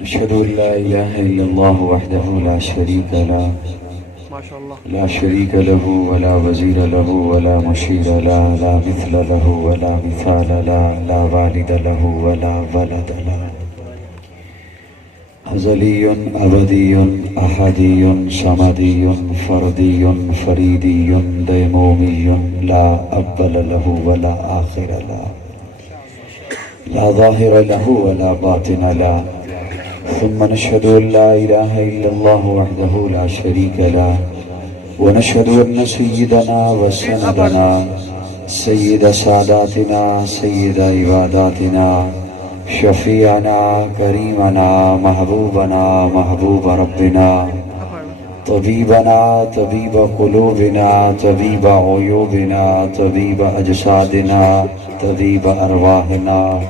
نشهد أن لا إله إلا الله وحده لا شريك له لا شريك له ولا وزير له ولا مشير له لا مثل له ولا مثال له لا والد له ولا ولد له أزلي أبدي أحدي صمدي فردي فريدي ديمومي لا أول له ولا آخر له لا ظاهر له ولا باطن له ثم نشهد أن لا إله إلا الله وحده لا شريك له ونشهد أن سيدنا وسندنا سيد ساداتنا سيد عباداتنا شفيعنا كريمنا محبوبنا محبوب ربنا طبيبنا طبيب قلوبنا طبيب عيوبنا طبيب أجسادنا طبيب أرواحنا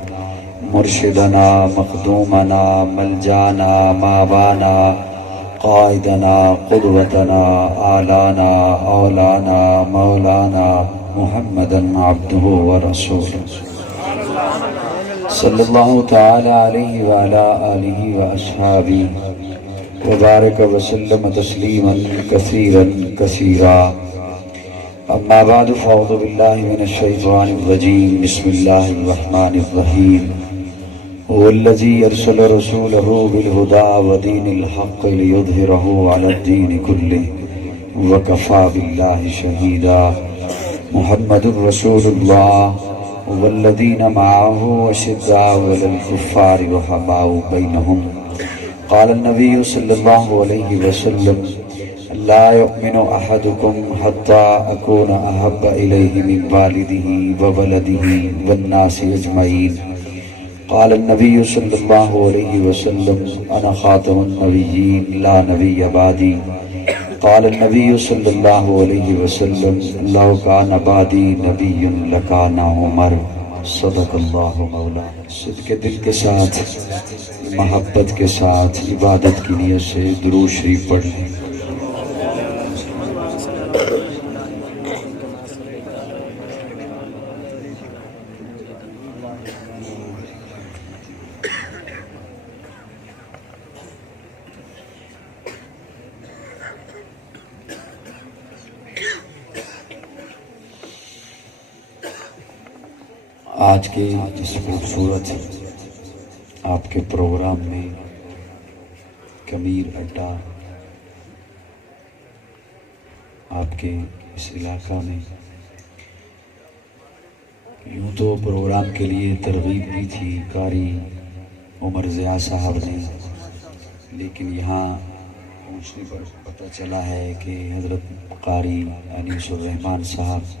مرشدنا مخدومنا ملجانا مابانا قائدنا قدوتنا آلانا اولانا مولانا محمدا عبده ورسوله صلی اللہ تعالی علیہ وعلا آلہ واصحابہ وبارک وسلم تسلیما کثیرا کثیرا اما بعد فاعوذ باللہ من الشیطان الرجیم بسم اللہ الرحمن الرحیم هو الذي أرسل رسوله بالهدى ودين الحق ليظهره على الدين كله وكفى بالله شهيدا محمد رسول الله والذين معه أشداء على الكفار رحماء بينهم قال النبي صلى الله عليه وسلم لا يؤمن أحدكم حتى أكون أحب إليه من والده وولده والناس أجمعين قال النبي صلى الله عليه وسلم أنا خاتم النبيين لا نبي بعدي قال النبي صلى الله عليه وسلم لو كان بعدي نبي لكان عمر صدق اللہ مولانا صدق دل کے ساتھ محبت کے ساتھ عبادت کی نیت سے درود شریف پڑھ لیں آج کے اس خوبصورت آپ کے پروگرام میں کمیر اڈا آپ کے اس علاقہ میں یوں تو پروگرام کے لیے ترغیب دی تھی قاری عمر ضیاء صاحب نے، لیکن یہاں پہنچنے پر پتہ چلا ہے کہ حضرت قاری انیس الرحمن صاحب،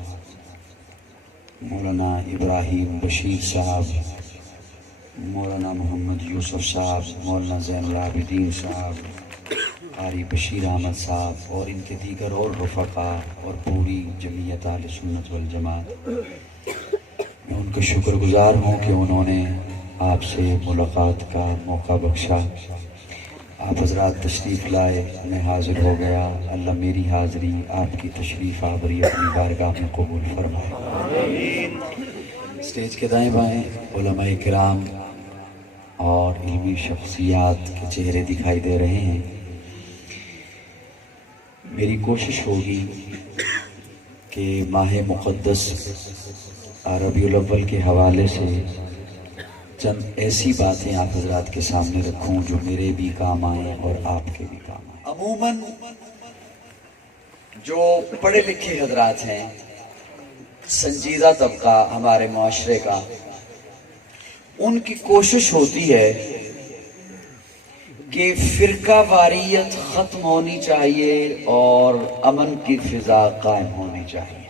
مولانا ابراہیم بشیر صاحب، مولانا محمد یوسف صاحب، مولانا زین العابدین صاحب، قاری بشیر احمد صاحب اور ان کے دیگر اور رفقا اور پوری جمعیت اہل سنت والجماعت، میں ان کا شکر گزار ہوں کہ انہوں نے آپ سے ملاقات کا موقع بخشا۔ آپ حضرات تشریف لائے، میں حاضر ہو گیا، اللہ میری حاضری آپ کی تشریف آوری اپنی بارگاہ میں قبول فرمائے۔ اسٹیج کے دائیں بائیں علماء کرام اور علمی شخصیات کے چہرے دکھائی دے رہے ہیں۔ میری کوشش ہوگی کہ ماہ مقدس ربیع الاول کے حوالے سے چند ایسی باتیں آپ حضرات کے سامنے رکھوں جو میرے بھی کام آئیں اور آپ کے بھی کام آئیں۔ عموماً جو پڑھے لکھے حضرات ہیں، سنجیدہ طبقہ ہمارے معاشرے کا، ان کی کوشش ہوتی ہے کہ فرقہ واریت ختم ہونی چاہیے اور امن کی فضا قائم ہونی چاہیے۔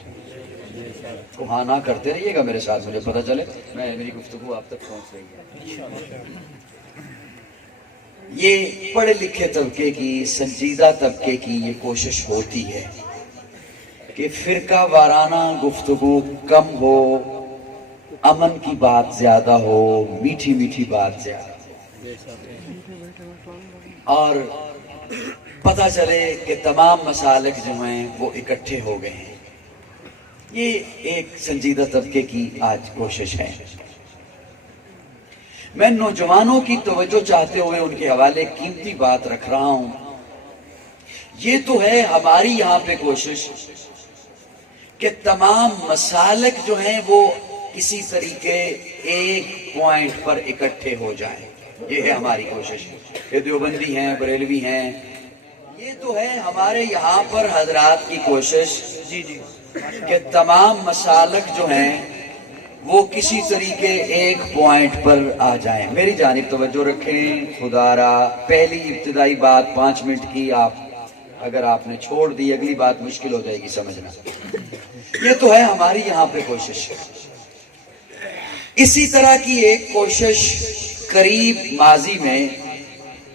تو ہاں نہ کرتے رہیے گا میرے ساتھ، مجھے پتہ چلے میری گفتگو آپ تک پہنچ رہی ہے۔ یہ پڑھے لکھے طبقے کی، سنجیدہ طبقے کی یہ کوشش ہوتی ہے کہ فرقہ وارانہ گفتگو کم ہو، امن کی بات زیادہ ہو، میٹھی میٹھی بات زیادہ ہو، اور پتہ چلے کہ تمام مسالک جو ہیں وہ اکٹھے ہو گئے ہیں۔ یہ ایک سنجیدہ طبقے کی آج کوشش ہے۔ میں نوجوانوں کی توجہ چاہتے ہوئے ان کے حوالے قیمتی بات رکھ رہا ہوں. یہ تو ہے ہماری یہاں پہ کوشش کہ تمام مسالک جو ہیں وہ کسی طریقے ایک پوائنٹ پر اکٹھے ہو جائیں. یہ ہے ہماری کوشش کہ دیوبندی ہیں، بریلوی ہیں. یہ تو ہے ہمارے یہاں پر حضرات کی کوشش کہ تمام مسالک جو ہیں وہ کسی طریقے ایک پوائنٹ پر آ جائیں. میری جانب توجہ رکھیں خدا را. پہلی ابتدائی بات 5 منٹ کی، اگر آپ نے چھوڑ دی اگلی بات مشکل ہو جائے گی سمجھنا. یہ تو ہے ہماری یہاں پہ کوشش. اسی طرح کی ایک کوشش قریب ماضی میں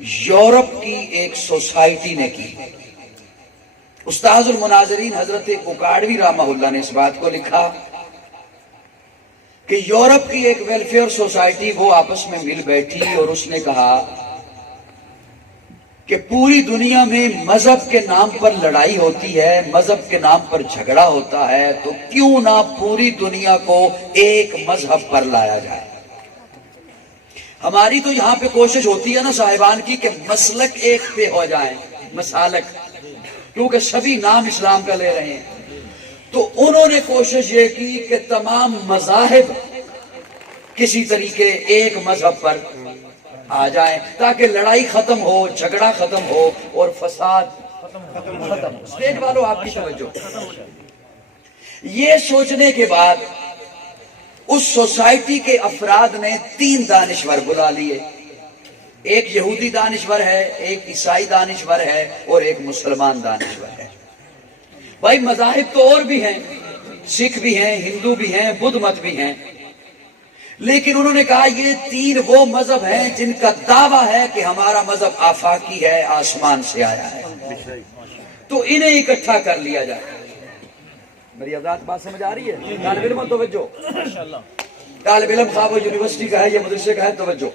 یورپ کی ایک سوسائٹی نے کی. استاذ المناظرین حضرت اکاڑوی رحمہ اللہ نے اس بات کو لکھا کہ یورپ کی ایک ویلفیئر سوسائٹی وہ آپس میں مل بیٹھی اور اس نے کہا کہ پوری دنیا میں مذہب کے نام پر لڑائی ہوتی ہے، مذہب کے نام پر جھگڑا ہوتا ہے، تو کیوں نہ پوری دنیا کو ایک مذہب پر لایا جائے. ہماری تو یہاں پہ کوشش ہوتی ہے نا صاحبان کی کہ مسلک ایک پہ ہو جائیں، مسالک، کیونکہ سبھی نام اسلام کا لے رہے ہیں. تو انہوں نے کوشش یہ کی کہ تمام مذاہب کسی طریقے ایک مذہب پر آ جائیں تاکہ لڑائی ختم ہو، جھگڑا ختم ہو اور فساد ختم ہو. اسٹیج والوں آپ کی توجہ. یہ سوچنے کے بعد اس سوسائٹی کے افراد نے 3 دانشور بلا لیے. ایک یہودی دانشور ہے، ایک عیسائی دانشور ہے اور ایک مسلمان دانشور ہے. بھائی مذاہب تو اور بھی ہیں، سکھ بھی ہیں، ہندو بھی ہیں، بدھ مت بھی ہیں، لیکن انہوں نے کہا یہ 3 وہ مذہب ہیں جن کا دعویٰ ہے کہ ہمارا مذہب آفاقی ہے، آسمان سے آیا ہے، تو انہیں اکٹھا کر لیا جائے. میری حضرات بات سمجھ آ رہی ہے؟ طالب علم توجہ. طالب علم خواہ وہ یونیورسٹی کا ہے یا مدرسے کا ہے، توجہ.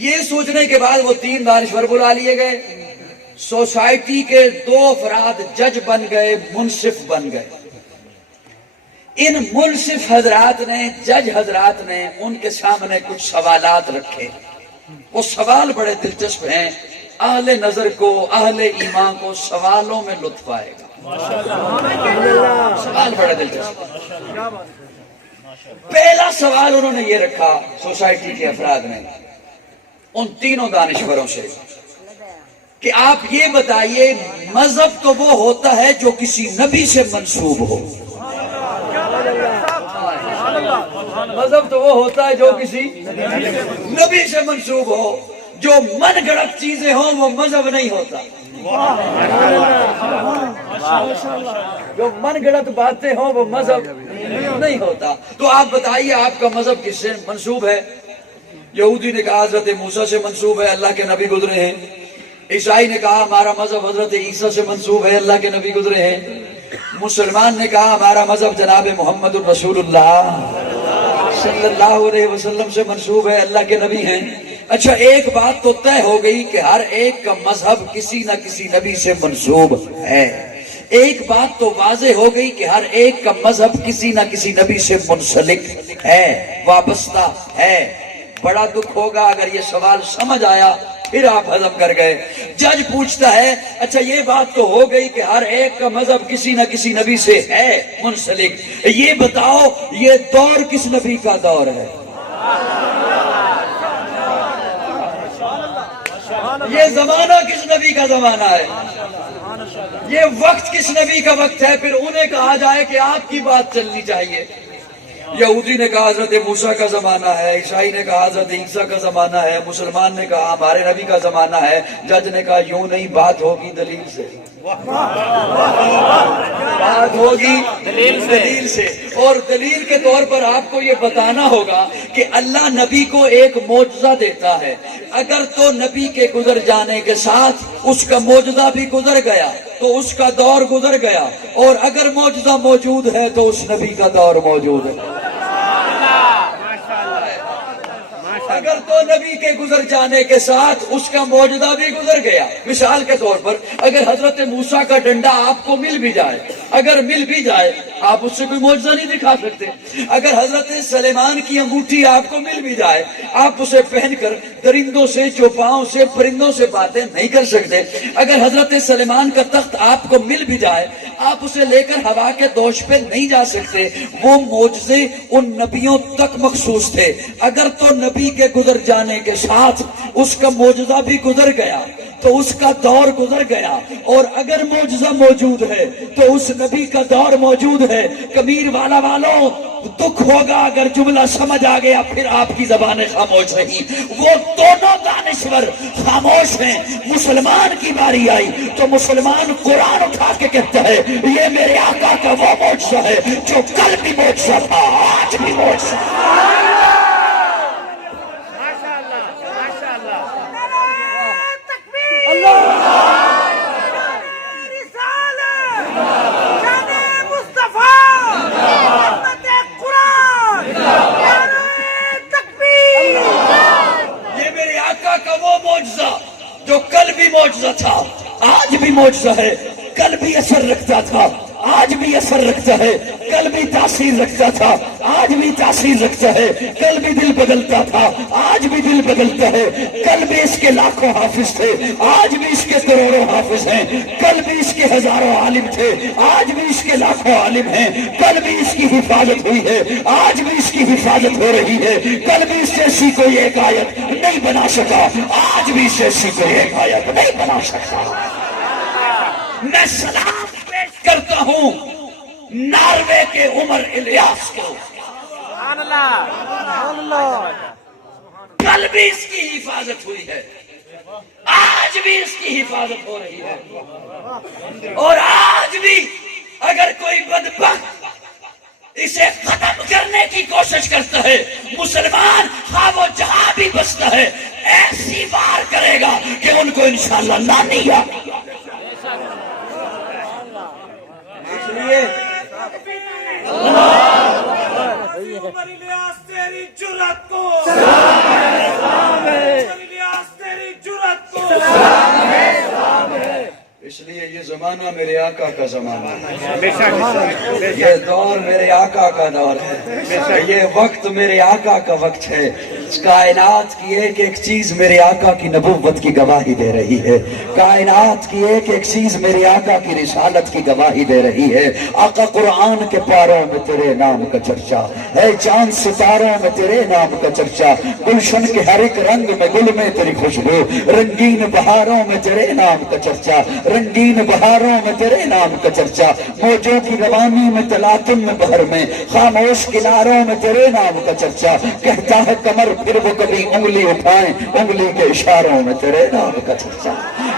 یہ سوچنے کے بعد وہ 3 دانشور بلا لیے گئے. سوسائٹی کے 2 افراد جج بن گئے، منصف بن گئے. ان منصف حضرات نے، جج حضرات نے ان کے سامنے کچھ سوالات رکھے. وہ سوال بڑے دلچسپ ہیں. اہل نظر کو، اہل ایمان کو سوالوں میں لطف آئے گا. سوال بڑا دلچسپ. پہلا سوال انہوں نے یہ رکھا سوسائٹی کے افراد نے ان 3 دانشوروں سے کہ آپ یہ بتائیے مذہب تو وہ ہوتا ہے جو کسی نبی سے منسوب ہو. مذہب تو وہ ہوتا ہے جو کسی نبی سے منسوب ہو. جو من گھڑت چیزیں ہوں وہ مذہب نہیں ہوتا. جو من گھڑت باتیں ہوں وہ مذہب نہیں ہوتا. تو آپ بتائیے آپ کا مذہب کس سے منسوب ہے؟ یہودی نے کہا حضرت موسیٰ سے منسوب ہے، اللہ کے نبی گزرے ہیں. عیسائی نے کہا ہمارا مذہب حضرت عیسیٰ سے منسوب ہے، اللہ کے نبی گزرے ہیں. مسلمان نے کہا ہمارا مذہب جناب محمد الرسول اللہ صلی اللہ علیہ وسلم سے منسوب ہے، اللہ کے نبی ہیں. اچھا ایک بات تو طے ہو گئی کہ ہر ایک کا مذہب کسی نہ کسی نبی سے منسوب ہے. ایک بات تو واضح ہو گئی کہ ہر ایک کا مذہب کسی نہ کسی نبی سے منسلک ہے، وابستہ ہے. بڑا دکھ ہوگا اگر یہ سوال سمجھ آیا پھر آپ ہضم کر گئے. جج پوچھتا ہے اچھا یہ بات تو ہو گئی کہ ہر ایک کا مذہب کسی نہ کسی نبی سے ہے منسلک، یہ بتاؤ یہ دور کس نبی کا دور ہے؟ یہ زمانہ کس نبی کا زمانہ ہے؟ یہ وقت کس نبی کا وقت ہے؟ پھر انہیں کہا جائے کہ آپ کی بات چلنی چاہیے. یہودی نے کہا حضرت موسیٰ کا زمانہ ہے، عیسائی نے کہا حضرت عیسیٰ کا زمانہ ہے، مسلمان نے کہا ہمارے نبی کا زمانہ ہے. جج نے کہا یوں نہیں، بات ہوگی دلیل سے. بات ہوگی دلیل سے. اور دلیل کے طور پر آپ کو یہ بتانا ہوگا کہ اللہ نبی کو ایک معجزہ دیتا ہے. اگر تو نبی کے گزر جانے کے ساتھ اس کا معجزہ بھی گزر گیا تو اس کا دور گزر گیا، اور اگر معجزہ موجود ہے تو اس نبی کا دور موجود ہے. اگر تو نبی کے گزر جانے کے ساتھ اس کا معجزہ بھی گزر گیا. مثال کے طور پر اگر حضرت موسیٰ کا ڈنڈا آپ کو مل بھی جائے، اگر مل بھی جائے آپ اس سے کوئی معجزہ نہیں دکھا سکتے. اگر حضرت سلیمان کی انگوٹھی آپ کو مل بھی جائے, آپ اسے پہن کر درندوں سے, چوپاؤں سے, پرندوں سے باتیں نہیں کر سکتے. اگر حضرت سلیمان کا تخت آپ کو مل بھی جائے, آپ اسے لے کر ہوا کے دوش پہ نہیں جا سکتے. وہ معجزے ان نبیوں تک مخصوص تھے. اگر تو نبی کے گزر جانے کے ساتھ اس کا معجزہ بھی گزر گیا تو اس کا دور گزر گیا, اور اگر معجزہ موجود ہے تو اس نبی کا دور موجود ہے. کبیر والا والوں, دکھ ہوگا اگر جملہ سمجھ آ گیا پھر آپ کی زبانیں خاموش رہی. وہ دونوں دانشور خاموش ہیں. مسلمان کی باری آئی تو مسلمان قرآن اٹھا کے کہتا ہے یہ میرے آقا کا وہ معجزہ ہے جو کل بھی معجزہ تھا, آج بھی معجزہ ہے. جو کل بھی معجزہ تھا, آج بھی معجزہ ہے. کل بھی اثر رکھتا تھا, آج بھی اثر رکھتا ہے. کل بھی تاثیر رکھتا تھا, آج بھی تاثیر رکھتا ہے. کل بھی دل بدلتا تھا, آج بھی دل بدلتا ہے. کل بھی اس کے لاکھوں حافظ تھے, آج بھی اس کے کروڑوں حافظ ہیں. کل بھی اس کے ہزاروں عالم تھے, آج بھی اس کے لاکھوں عالم ہیں. کل بھی اس کی حفاظت ہوئی ہے, آج بھی اس کی حفاظت ہو رہی ہے. کل بھی اس سے ایسی کوئی ایک آیت نہیں بنا سکا, آج بھی اس سے ایسی کوئی ایک آیت نہیں بنا سکتا. میں سلام پیش کرتا ہوں ناروے کے عمر الیاس کو. کل بھی اس کی حفاظت ہوئی ہے, آج بھی اس کی حفاظت ہو رہی ہے. اور آج بھی اگر کوئی بدبخت اسے ختم کرنے کی کوشش کرتا ہے, مسلمان ہاں وہ جہاں بھی بستا ہے ایسی وار کرے گا کہ ان کو انشاءاللہ نانی یا اس لیے تیری جرات کو اس لیے یہ زمانہ میرے آقا کا زمانہ ہے, یہ دور میرے آقا کا دور ہے, یہ وقت میرے آقا کا وقت ہے. کائنات کی ایک ایک چیز میرے آقا کی نبوت کی گواہی دے رہی ہے. کائنات کی ایک ایک چیز میرے آقا کی رسالت کی گواہی دے رہی ہے. آقا قرآن کے پاروں میں تیرے نام کا چرچا ہے, چاند ستاروں میں تیرے نام کا چرچا, گلشن کے ہر ایک رنگ میں گل میں تیری خوشبو, رنگین بہاروں میں تیرے نام کا چرچا, رنگین بہاروں میں تیرے نام کا چرچا, موجوں کی روانی میں تلاطم میں بہر میں, خاموش کناروں میں تیرے نام کا چرچا. کہتا ہے کمر پھر وہ کبھی انگلی اٹھائیں, انگلی کے اشاروں میں تیرے نام کا چرچا.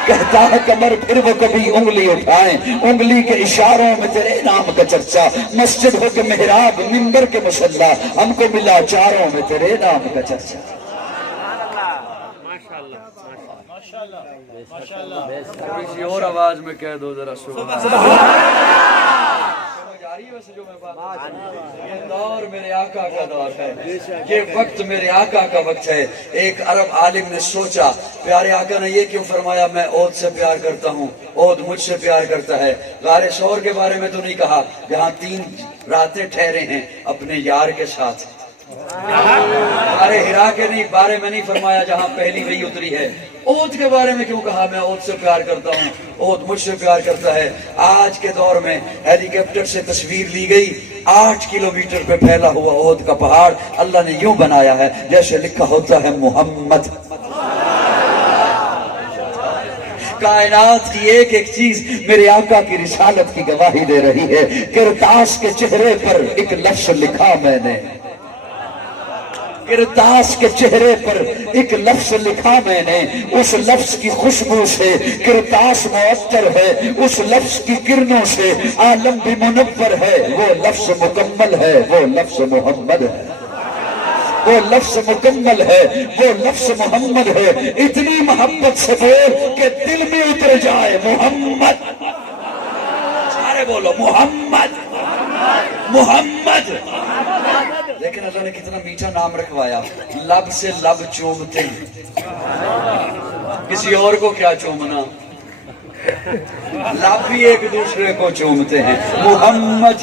کہتا ہے کمر پھر وہ کبھی انگلی اٹھائیں, انگلی کے اشاروں میں تیرے نام کا چرچا. مسجد ہو کے محراب, منبر کے مصلی, ہم کو ملا چاروں میں تیرے نام کا چرچا. کسی اور آواز میں کہہ دو ذرا یہ دور میرے آقا کا دور ہے, یہ وقت میرے آقا کا وقت ہے. ایک عرب عالم نے سوچا پیارے آقا نے یہ کیوں فرمایا میں عود سے پیار کرتا ہوں, عود مجھ سے پیار کرتا ہے. غار ثور کے بارے میں تو نہیں کہا جہاں 3 راتیں ٹھہرے ہیں اپنے یار کے ساتھ. غار ہرا کے بارے میں نہیں فرمایا جہاں پہلی وہی اتری ہے. عود کے بارے میں کیوں کہا میں عود سے پیار کرتا ہوں, عود مجھ سے پیار کرتا ہے. آج کے دور میں ہیلی کاپٹر سے تصویر لی گئی, 8 کلومیٹر پہ پھیلا ہوا عود کا پہاڑ اللہ نے یوں بنایا ہے جیسے لکھا ہوتا ہے محمد. کائنات کی ایک ایک چیز میرے آقا کی رسالت کی گواہی دے رہی ہے. کرتاس کے چہرے پر ایک لفظ لکھا میں نے, کرتاس کے چہرے پر ایک لفظ لکھا میں نے, اس لفظ کی خوشبو سے کرتاس معطر ہے, اس لفظ کی کرنوں سے عالم بھی منور ہے. وہ لفظ مکمل ہے, وہ لفظ محمد ہے, وہ لفظ مکمل ہے, وہ لفظ محمد ہے. اتنی محبت سے بول کہ دل میں اتر جائے محمد. سارے بولو محمد محمد. لیکن اللہ نے کتنا میٹھا نام رکھوایا, لب سے لب چومتے ہیں. کسی اور کو کیا چومنا, لب بھی ایک دوسرے کو چومتے ہیں. محمد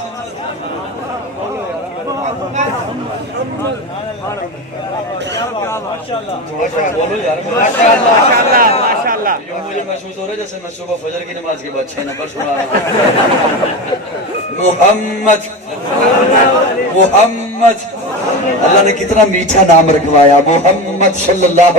بولو یار ماشاءاللہ. مجھے محسوس ہو رہا ہے جیسے میں صبح فجر کی نماز کے بعد 6 نمبر سنا رہا ہوں. محمد محمد اللہ نے کتنا میٹھا نام رکھوایا. محمد صلی اللہ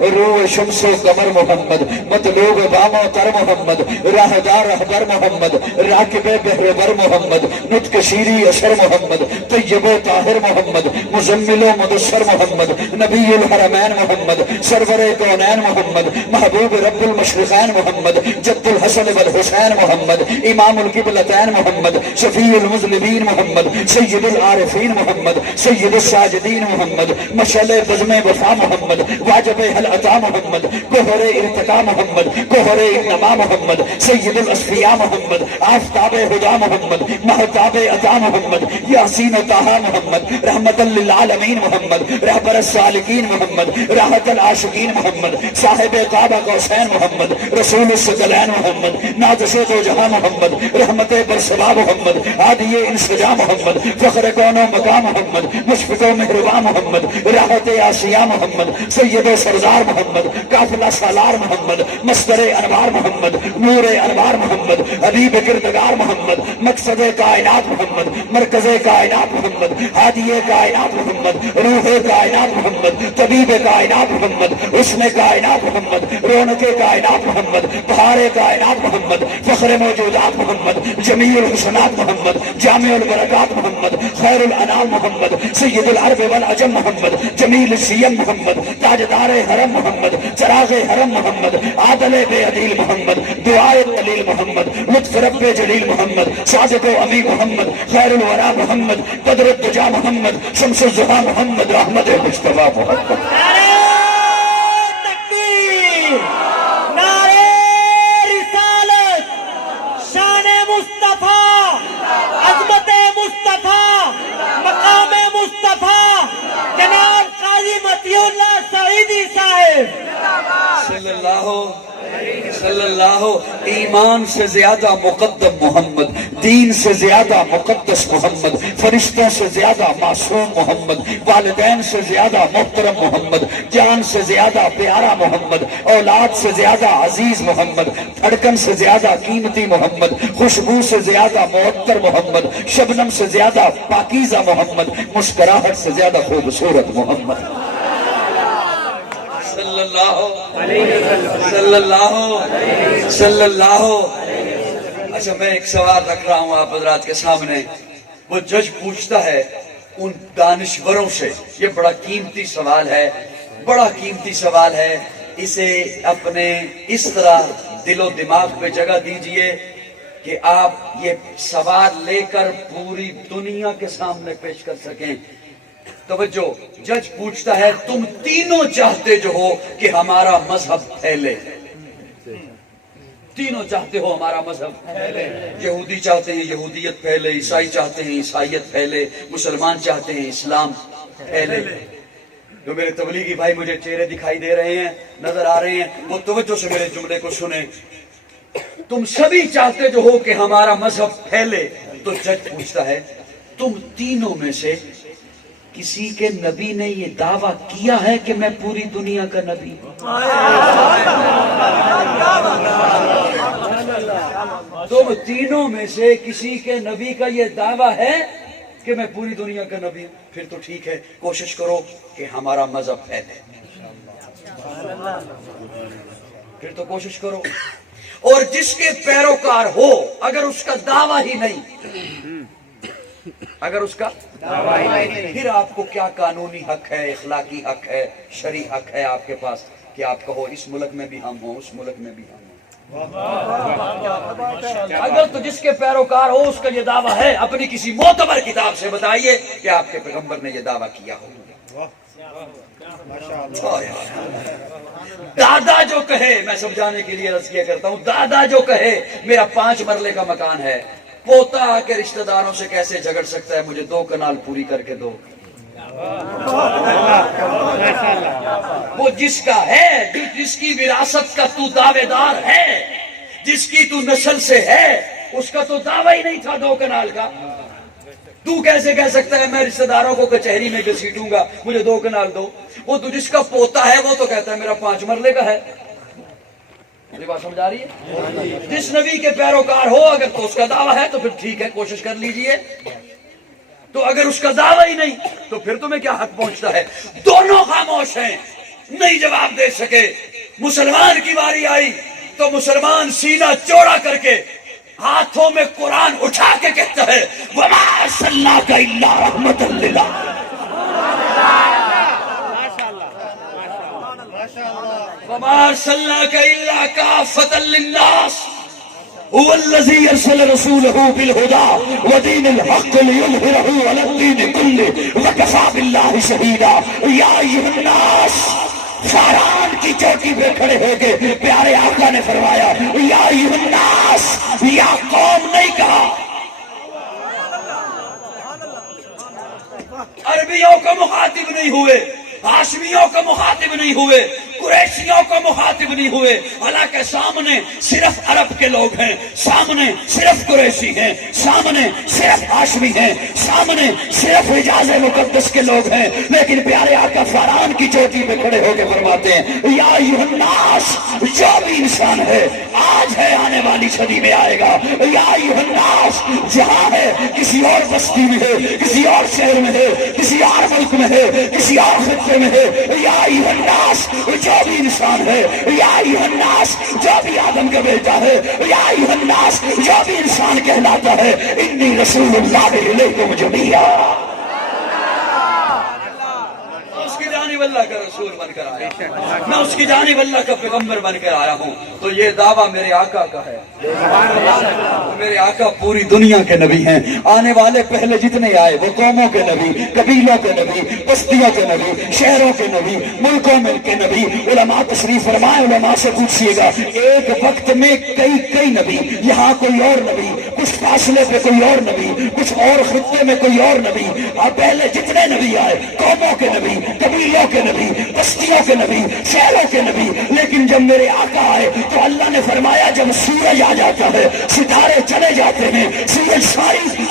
روح شمس و قمر محمد مطلوب بام و تر محمد راہدار رہبر محمد راکب بحر بر محمد نطق شیری اشر محمد طیب و طاہر محمد مزمل و مدثر محمد نبی الحرمین محمد سرور کونین محمد محبوب رب المشرقین محمد جد الحسن والحسین محمد امام القبلتین محمد شفیع المذنبین محمد سید العارفین محمد سید الساجدین محمد مشعل بزم وفا محمد واجب حل عطا محمد گوہر ارتقا محمد گوہر انما محمد سید الاصفیاء محمد آفتاب ہدا محمد مہتاب عطا محمد یاسین طٰہٰ محمد رحمت للعالمین محمد رہبر السالکین محمد راحت العاشقین محمد صاحب کعبہ قوسین محمد رسول الثقلین محمد نازش دو جہاں محمد رحمت برسبا محمد ہادی انسجا محمد فخر کون و مقام محمد مشفق و مہرباں محمد راحت آسیہ محمد سید و سردار محمد قافلہ سالار محمد مصدر انوار محمد نور انوار محمد حبیب کردگار محمد مقصد کائنات محمد مرکز کائنات محمد ہادی کائنات محمد روح کائنات محمد طبیب کائنات محمد حسن کائنات محمد رونق کائنات محمد بہار کائنات محمد فخر موجودات محمد جمیع الحسنات محمد جامع البرکات محمد خیر الانام محمد سید العرب والعجم محمد جمیل السیم محمد تاجدار حرم محمد چراغ حرم محمد عادل بے عدیل محمد دعائے دلیل محمد لطف رب جلیل محمد صادق و امی محمد خیر الورا محمد بدر الدجا محمد شمس الضحیٰ محمد رحمت مجتبیٰ محمد. نعرہ تکبیر، نعرہ رسالت، شان مصطفیٰ، عظمت مصطفیٰ، مقام مصطفیٰ، جناب قاضی مطیع اللہ سعیدی صاحب صلی اللہ. ایمان سے زیادہ مقدم محمد، دین سے زیادہ مقدس محمد، فرشتوں سے زیادہ معصوم محمد، والدین سے زیادہ محترم محمد، جان سے زیادہ پیارا محمد، اولاد سے زیادہ عزیز محمد، دھڑکن سے زیادہ قیمتی محمد، خوشبو سے زیادہ معطر محمد، شبنم سے زیادہ پاکیزہ محمد، مسکراہٹ سے زیادہ خوبصورت محمد. صلی اللہ. اچھا میں ایک سوال رکھ رہا ہوں آپ حضرات کے سامنے. وہ جج پوچھتا ہے ان دانشوروں سے، یہ بڑا قیمتی سوال ہے، بڑا قیمتی سوال ہے، اسے اپنے اس طرح دل و دماغ پہ جگہ دیجئے کہ آپ یہ سوال لے کر پوری دنیا کے سامنے پیش کر سکیں. توجہ، جج پوچھتا ہے تم تینوں چاہتے جو ہو کہ ہمارا مذہب پھیلے، تینوں چاہتے ہو ہمارا مذہب پھیلے. یہودی چاہتے ہیں یہودیت پھیلے، عیسائی چاہتے ہیں عیسائیت پھیلے، مسلمان چاہتے ہیں اسلام پھیلے. جو میرے تبلیغی بھائی مجھے چہرے دکھائی دے رہے ہیں، نظر آ رہے ہیں، وہ توجہ سے میرے جملے کو سنیں. تم سبھی چاہتے جو ہو کہ ہمارا مذہب پھیلے. تو جج پوچھتا ہے تم تینوں میں سے کسی کے نبی نے یہ دعویٰ کیا ہے کہ میں پوری دنیا کا نبی ہوں؟ تم تینوں میں سے کسی کے نبی کا یہ دعویٰ ہے کہ میں پوری دنیا کا نبی ہوں؟ پھر تو ٹھیک ہے، کوشش کرو کہ ہمارا مذہب پھیلے. پھر تو کوشش کرو. اور جس کے پیروکار ہو، اگر اس کا دعویٰ ہی نہیں، اگر اس کا دعویٰ ہی نہیں، پھر آپ کو کیا قانونی حق ہے، اخلاقی حق ہے، شرعی حق ہے آپ کے پاس کہ آپ کہو اس ملک میں بھی ہم ہوں، اس ملک میں بھی ہم ہوں. اگر تو جس کے پیروکار ہو اس کا یہ دعویٰ ہے، اپنی کسی معتبر کتاب سے بتائیے کہ آپ کے پیغمبر نے یہ دعویٰ کیا ہو. دادا جو کہے، میں سمجھانے کے لیے عرض کیا کرتا ہوں، دادا جو کہے میرا 5 مرلے کا مکان ہے، پوتا آ کے رشتہ داروں سے کیسے جھگڑ سکتا ہے مجھے 2 کنال پوری کر کے دو. وہ جس کا ہے، جس کی وراثت کا تو دعوے دار ہے، جس کی تو نسل سے ہے، اس کا تو دعویٰ ہی نہیں تھا 2 کنال کا. تو کیسے کہہ سکتا ہے میں رشتہ داروں کو کچہری میں گھسیٹوں گا, مجھے 2 کنال دو. وہ تو جس کا پوتا ہے وہ تو کہتا ہے میرا 5 مرلے کا ہے. میری بات سمجھ آ رہی ہے؟ جس نبی کے پیروکار ہو اگر تو اس کا دعویٰ ہے تو پھر ٹھیک ہے, کوشش کر لیجئے. تو اگر اس کا دعویٰ ہی نہیں تو پھر تمہیں کیا حق پہنچتا ہے؟ دونوں خاموش ہیں, نہیں جواب دے سکے. مسلمان کی باری آئی تو مسلمان سینہ چوڑا کر کے ہاتھوں میں قرآن اٹھا کے کہتا ہے وَمَا أَرْسَلْنَاكَ إِلَّا رَحْمَةً لِلْعَالَمِينَ. وَمَا أَرْسَلْنَاكَ إِلَّا كَافَّةً لِلنَّاسِ هُوَ الَّذِي أَرْسَلَ رَسُولَهُ بِالْهُدَى وَدِينِ الْحَقِّ لِيُظْهِرَهُ عَلَى الدِّينِ كُلِّهِ وَكَفَى بِاللَّهِ شَهِيدًا. يَا أَيُّهَا النَّاسُ, فاران کی چوٹی پہ کھڑے ہو کے پیارے آقا نے فرمایا یا ایھا الناس, یا قوم نہیں کہا. عربیوں کو مخاطب نہیں ہوئے, ہاشمیوں کو مخاطب نہیں ہوئے, قریشیوں کو مخاطب نہیں ہوئے. حالانکہ سامنے صرف عرب کے لوگ ہیں, سامنے صرف قریشی ہیں, سامنے صرف ہاشمی ہیں, سامنے صرف حجاز مقدس کے لوگ ہیں. لیکن پیارے آقا فاران کی چوٹی پہ کھڑے ہو کے فرماتے ہیں یا ایھا الناس, جو بھی انسان ہے آج ہے آنے والی صدی میں آئے گا. یا ایھا الناس, جہاں ہے کسی اور بستی میں ہے, کسی اور شہر میں ہے, کسی اور ملک میں ہے, کسی اور خطے میں ہے. یا ایھا الناس, جو بھی انسان ہے. یا ایھا الناس, جو بھی آدم کا بیٹا ہے. یا ایھا الناس, جو بھی انسان کہلاتا ہے. انی رسول اللہ الیکم جمیعا, اس کی جانب اللہ کا رسول بن کر آیا, میں اس کی جانب اللہ کا پیغمبر بن کر آیا ہوں. تو یہ دعویٰ میرے آقا کا ہے. میرے آقا پوری دنیا کے نبی ہیں. آنے والے پہلے جتنے آئے وہ قوموں کے نبی, قبیلوں کے نبی, بستیوں کے نبی, شہروں کے نبی, ملکوں میں کے نبی. علماء تشریف فرمائے, علماء سے پوچھئے گا ایک وقت میں کئی نبی, یہاں کوئی اور نبی, کچھ فاصلے پہ کوئی اور نبی, کچھ اور خطے میں کوئی اور نبی. اور پہلے جتنے نبی آئے قوموں کے نبی, قبیلوں کے نبی, بستیوں کے نبی, شہروں کے نبی. لیکن جب میرے آقا آئے تو اللہ نے فرمایا جب سورج آ جاتا ہے, ستارے چلے جاتے ہیں, سورج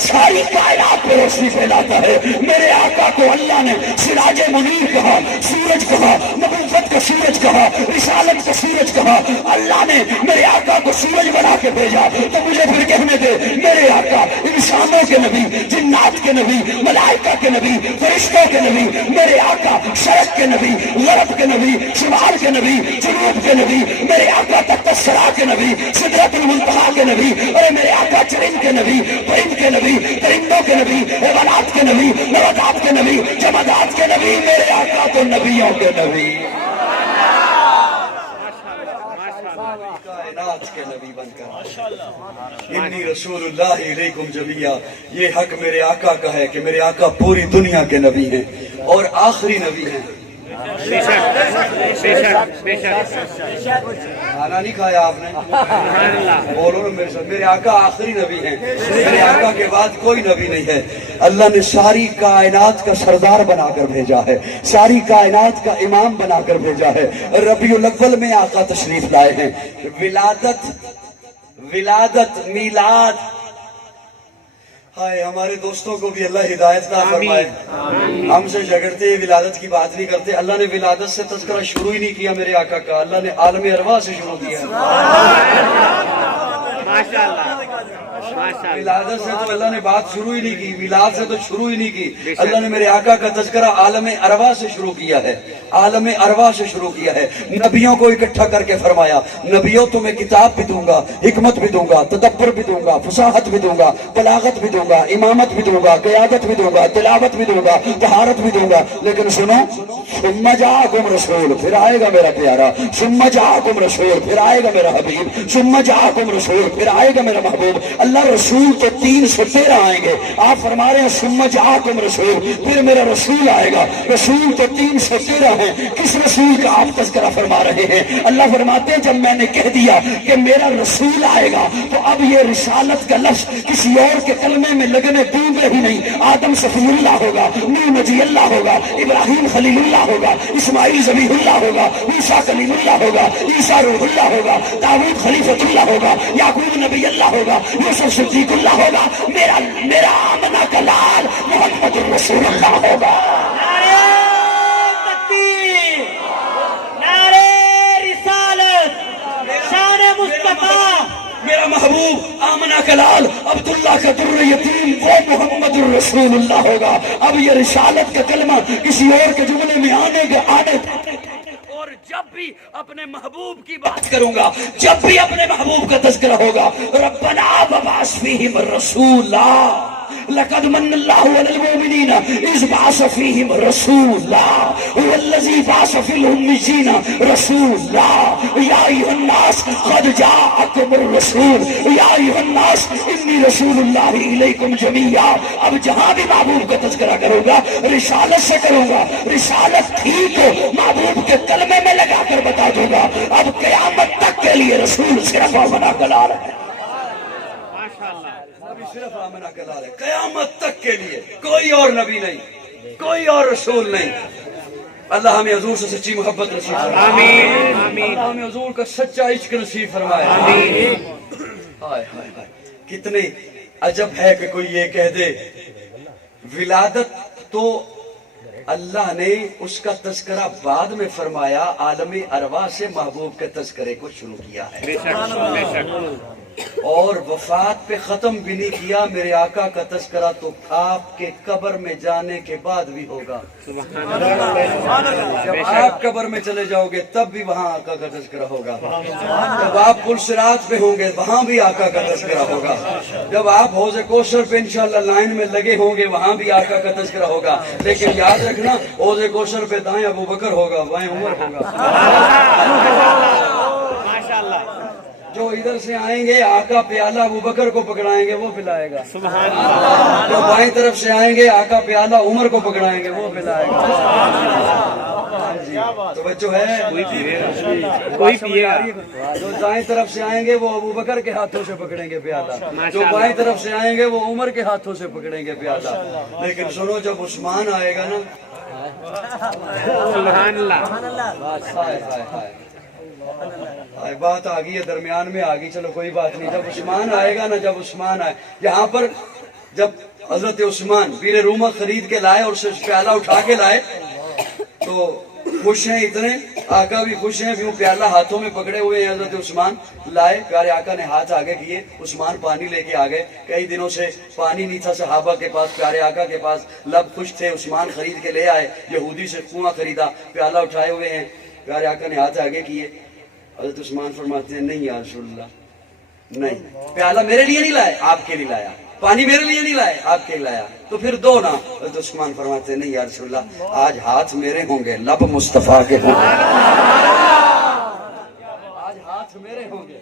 ساری کائنات پہ روشنی پھیلاتا ہے. میرے آقا کو اللہ نے سراج منیر کہا, سورج کہا, نبوت کا سورج کہا, رسالت کا سورج کہا. اللہ نے میرے آقا کو سورج بنا کے بھیجا. تو مجھے پھر کہنے دے, میرے آقا انسانوں کے نبی, جنات کے نبی, ملائکہ کے نبی, فرشتوں کے نبی. میرے آقا شرق کے نبی, غرب کے نبی, شمال کے نبی, جنوب کے نبی. میرے آقا تخت الثری کے نبی, سدرۃ المنتہی کے نبی. اور میرے آقا چرند کے نبی, پرند کے نبی, پرندوں کے نبی, حیوانات کے نبی, نباتات کے نبی, جمادات کے نبی. میرے آقا تو نبیوں کے نبی, کائنات کے نبی بن کر انی رسول اللہ الیکم جمیعا. یہ حق میرے آقا کا ہے کہ میرے آقا پوری دنیا کے نبی ہیں اور آخری نبی ہیں. کھانا نہیں کھایا آپ نے؟ بولو نا میرے ساتھ, میرے آقا آخری نبی ہیں. میرے آقا کے بعد کوئی نبی نہیں ہے. اللہ نے ساری کائنات کا سردار بنا کر بھیجا ہے, ساری کائنات کا امام بنا کر بھیجا ہے. ربیع الاول میں آقا تشریف لائے ہیں. ولادت میلاد, ہائے ہمارے دوستوں کو بھی اللہ ہدایت عطا فرمائے. ہم سے جھگڑتے ہیں, ولادت کی بات نہیں کرتے. اللہ نے ولادت سے تذکرہ شروع ہی نہیں کیا میرے آقا کا, اللہ نے عالم ارواح سے شروع کیا. ولادت سے تو اللہ نے بات شروع ہی نہیں کی, میلاد سے تو شروع ہی نہیں کی. اللہ نے میرے آقا کا تذکرہ عالم ارواح سے شروع کیا ہے, عالم ارواح سے شروع کیا ہے. نبیوں کو اکٹھا کر کے فرمایا نبیوں تمہیں کتاب بھی دوں گا, حکمت بھی دوں گا, تدبر بھی دوں گا, فصاحت بھی دوں گا, بلاغت بھی دوں گا, امامت بھی دوں گا, قیادت بھی دوں گا, تلاوت بھی دوں گا, طہارت بھی دوں گا. لیکن سنو, ثم جاءکم رسول, پھر آئے گا میرا پیارا. ثم جاءکم رسول, پھر آئے گا میرا حبیب. ثم جاءکم رسول, پھر آئے گا میرا محبوب. اللہ رسول تو 313 آئیں گے. آپ فرما رہے ہیں ثم جاءکم رسول, پھر میرا رسول آئے گا. رسول تو 313 ہیں. کس رسول کا آپ تذکرہ فرما رہے ہیں؟ اللہ فرماتے ہیں جب میں نے کہہ دیا کہ میرا رسول آئے گا تو اب یہ رسالت کا لفظ کسی اور کے کلمے میں لگنے دوں گے ہی نہیں. آدم صفی اللہ ہوگا, نوح نجی اللہ ہوگا, ابراہیم خلیل اللہ ہوگا, اسماعیل ذبیح اللہ ہوگا, موسیٰ کلیم اللہ ہوگا, عیسیٰ روح اللہ ہوگا, داؤد خلیفۃ اللہ ہوگا, یعقوب نبی اللہ ہوگا, یوسف صدیق اللہ ہوگا، میرا آمنہ کا لال محمد الرسول اللہ ہوگا۔ نعرے تکبیر، نعرے رسالت، شان مصطفیٰ۔ میرا محبوب آمنہ کا لال عبداللہ کا در یتیم وہ محمد الرسول اللہ ہوگا۔ اب یہ رسالت کا کلمہ کسی اور کے جملے میں آنے اور جب بھی اپنے محبوب کی بات کروں گا، جب بھی اپنے محبوب کا تذکرہ ہوگا، ربنا وبعث فیہم رسولا لقد من اللہ علی المؤمنین اذ بعث فیہم رسولا هو الذی بعث فی الامیین رسولا یا ایھا الناس قد جاءکم الرسول یا ایھا الناس انی رسول اللہ الیکم جمیعا۔ اب جہاں بھی محبوب کا تذکرہ کروں گا رسالت سے کروں گا، رسالت ٹھیک محبوب کے کلمے میں لگا کر بتا دوں گا۔ اب قیامت تک کے لیے رسول صرف آمنہ کا لال ہے، نبی صرف آمنہ کا لال ہے، قیامت تک کے لیے کوئی اور نبی نہیں، کوئی اور رسول نہیں۔ اللہ ہمیں حضور سے سچی محبت نصیب فرمائے، آمین۔ اللہ ہمیں حضور کا سچا عشق نصیب فرمائے، آمین۔ ہائے ہائے ہائے، کتنے عجب ہے کہ کوئی یہ کہہ دے ولادت تو اللہ نے اس کا تذکرہ بعد میں فرمایا، عالم ارواح سے محبوب کے تذکرے کو شروع کیا ہے، اور وفات پہ ختم بھی نہیں کیا۔ میرے آقا کا تذکرہ تو آپ کے قبر میں جانے کے بعد بھی ہوگا۔ جب آپ قبر میں چلے جاؤ گے تب بھی وہاں آقا کا تذکرہ ہوگا، جب آپ پل صراط پہ ہوں گے وہاں بھی آقا کا تذکرہ ہوگا، جب آپ حوض کوثر پہ انشاءاللہ لائن میں لگے ہوں گے وہاں بھی آقا کا تذکرہ ہوگا۔ لیکن یاد رکھنا حوض کوثر پہ دائیں ابو بکر ہوگا، بائیں عمر ہوگا۔ جو ادھر سے آئیں گے آقا پیالہ ابو بکر کو پکڑائیں گے وہ پلائے گا، جو بائیں طرف سے آئیں گے آقا پیالہ عمر کو پکڑائیں گے وہ پلائے گا۔ تو بچوں ہے کوئی پیے گا، جو دائیں طرف سے آئیں گے وہ ابو بکر کے ہاتھوں سے پکڑیں گے پیالہ، جو بائیں طرف سے آئیں گے وہ عمر کے ہاتھوں سے پکڑیں گے پیالہ۔ لیکن سنو جب عثمان آئے گا نا، سبحان اللہ، بات آ گئی ہے درمیان میں آ گئی، چلو کوئی بات نہیں۔ جب عثمان آئے گا نا، جب عثمان آئے یہاں پر، جب حضرت عثمان بیر رومہ خرید کے لائے اور صرف پیالہ اٹھا کے لائے تو خوش ہیں اتنے، آقا بھی خوش ہیں، کیوں پیالہ ہاتھوں میں پکڑے ہوئے ہیں حضرت عثمان، لائے پیارے آقا نے ہاتھ آگے کیے، عثمان پانی لے کے آگئے، کئی دنوں سے پانی نہیں تھا صحابہ کے پاس، پیارے آقا کے پاس، لب خوش تھے، عثمان خرید کے لے آئے، یہودی سے کنواں خریدا، پیالہ اٹھائے ہوئے ہیں، پیارے آقا نے ہاتھ آگے کیے، حضرت عثمان فرماتے ہیں نہیں یا رسول اللہ، نہیں، پیالہ میرے لیے نہیں لائے آپ کے لیے لایا، پانی میرے لیے نہیں لائے آپ کے لیے لایا، تو پھر دو نا۔ حضرت عثمان فرماتے ہیں نہیں یا رسول اللہ، آج ہاتھ میرے ہوں گے لب مصطفیٰ کے ہوں گے، آج ہاتھ میرے ہوں گے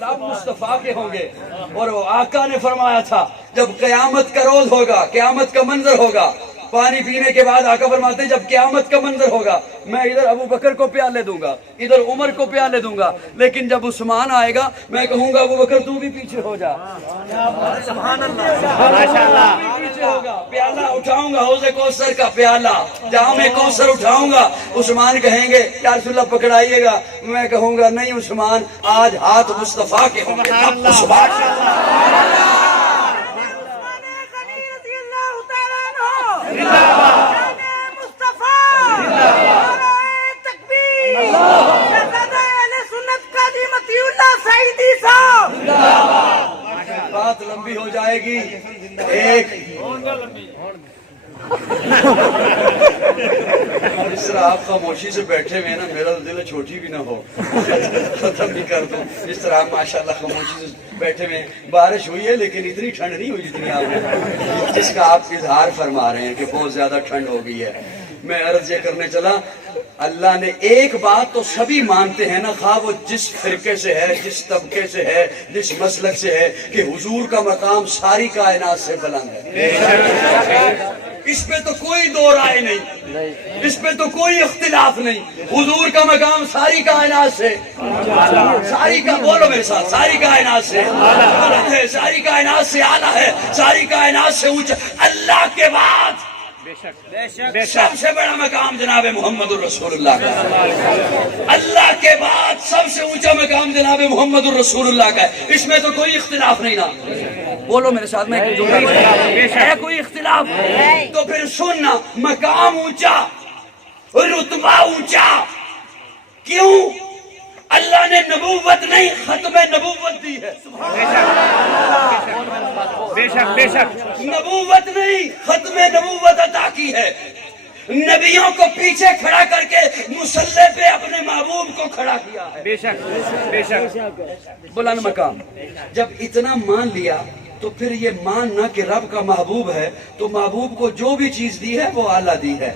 لب مصطفیٰ کے ہوں گے۔ اور وہ آقا نے فرمایا تھا جب قیامت کا روز ہوگا، قیامت کا منظر ہوگا، پانی پینے کے بعد آقا فرماتے ہیں جب قیامت کا منظر ہوگا میں ادھر ابو بکر کو پیالے دوں گا، ادھر عمر کو پیالے دوں گا، لیکن جب عثمان آئے گا میں کہوں گا ابو بکر تو بھی پیچھے ہو جا، سبحان اللہ، ماشاءاللہ، پیچھے ہوگا، پیالہ اٹھاؤں گا حوض کوثر کا پیالہ، جہاں میں کوثر اٹھاؤں گا، عثمان کہیں گے یا رسول اللہ پکڑائیے گا، میں کہوں گا نہیں عثمان آج ہاتھ مصطفیٰ کے ہوں گے، سبحان اللہ۔ بات لمبی ہو جائے گی، ایک اس طرح آپ خاموشی سے بیٹھے ہوئے نا میرا دل چھوٹی بھی نہ ہو، ختم بھی کر دوں، اس طرح آپ ماشاءاللہ خاموشی سے بیٹھے ہوئے، بارش ہوئی ہے لیکن اتنی ٹھنڈ نہیں ہوئی جتنی آپ جس کا آپ اظہار فرما رہے ہیں کہ بہت زیادہ ٹھنڈ ہو گئی ہے۔ میں عرض یہ کرنے چلا، اللہ نے ایک بات تو سبھی مانتے ہیں نا، خواہ وہ جس فرقے سے ہے، جس طبقے سے ہے، جس مسلک سے ہے، کہ حضور کا مقام ساری کائنات سے بلند ہے، اس پہ تو کوئی دو رائے نہیں، اس پہ تو کوئی اختلاف نہیں، حضور کا مقام ساری کائنات سے، ساری کا بولو میرے ساتھ، ساری کائنات سے بلند ہے، ساری کائنات سے اعلیٰ ہے، ساری کائنات سے اونچا، اللہ کے بعد سب سے بڑا مقام جناب محمد الرسول اللہ کا ہے۔ اللہ کے بعد سب سے اونچا مقام جناب محمد الرسول اللہ کا ہے، اس میں تو کوئی اختلاف نہیں نا، بولو میرے ساتھ میں ہے کوئی اختلاف؟ تو پھر سننا، مقام اونچا، رتبہ اونچا، کیوں؟ اللہ نے نبوت نہیں ختم نبوت دی ہے، بے شک نبوت نہیں ختم نبوت عطا کی ہے، نبیوں کو پیچھے کھڑا کر کے مصلی پہ اپنے محبوب کو کھڑا کیا ہے، بے شک بلند مقام۔ جب اتنا مان لیا تو پھر یہ ماننا کہ رب کا محبوب ہے تو محبوب کو جو بھی چیز دی ہے وہ اعلیٰ دی ہے،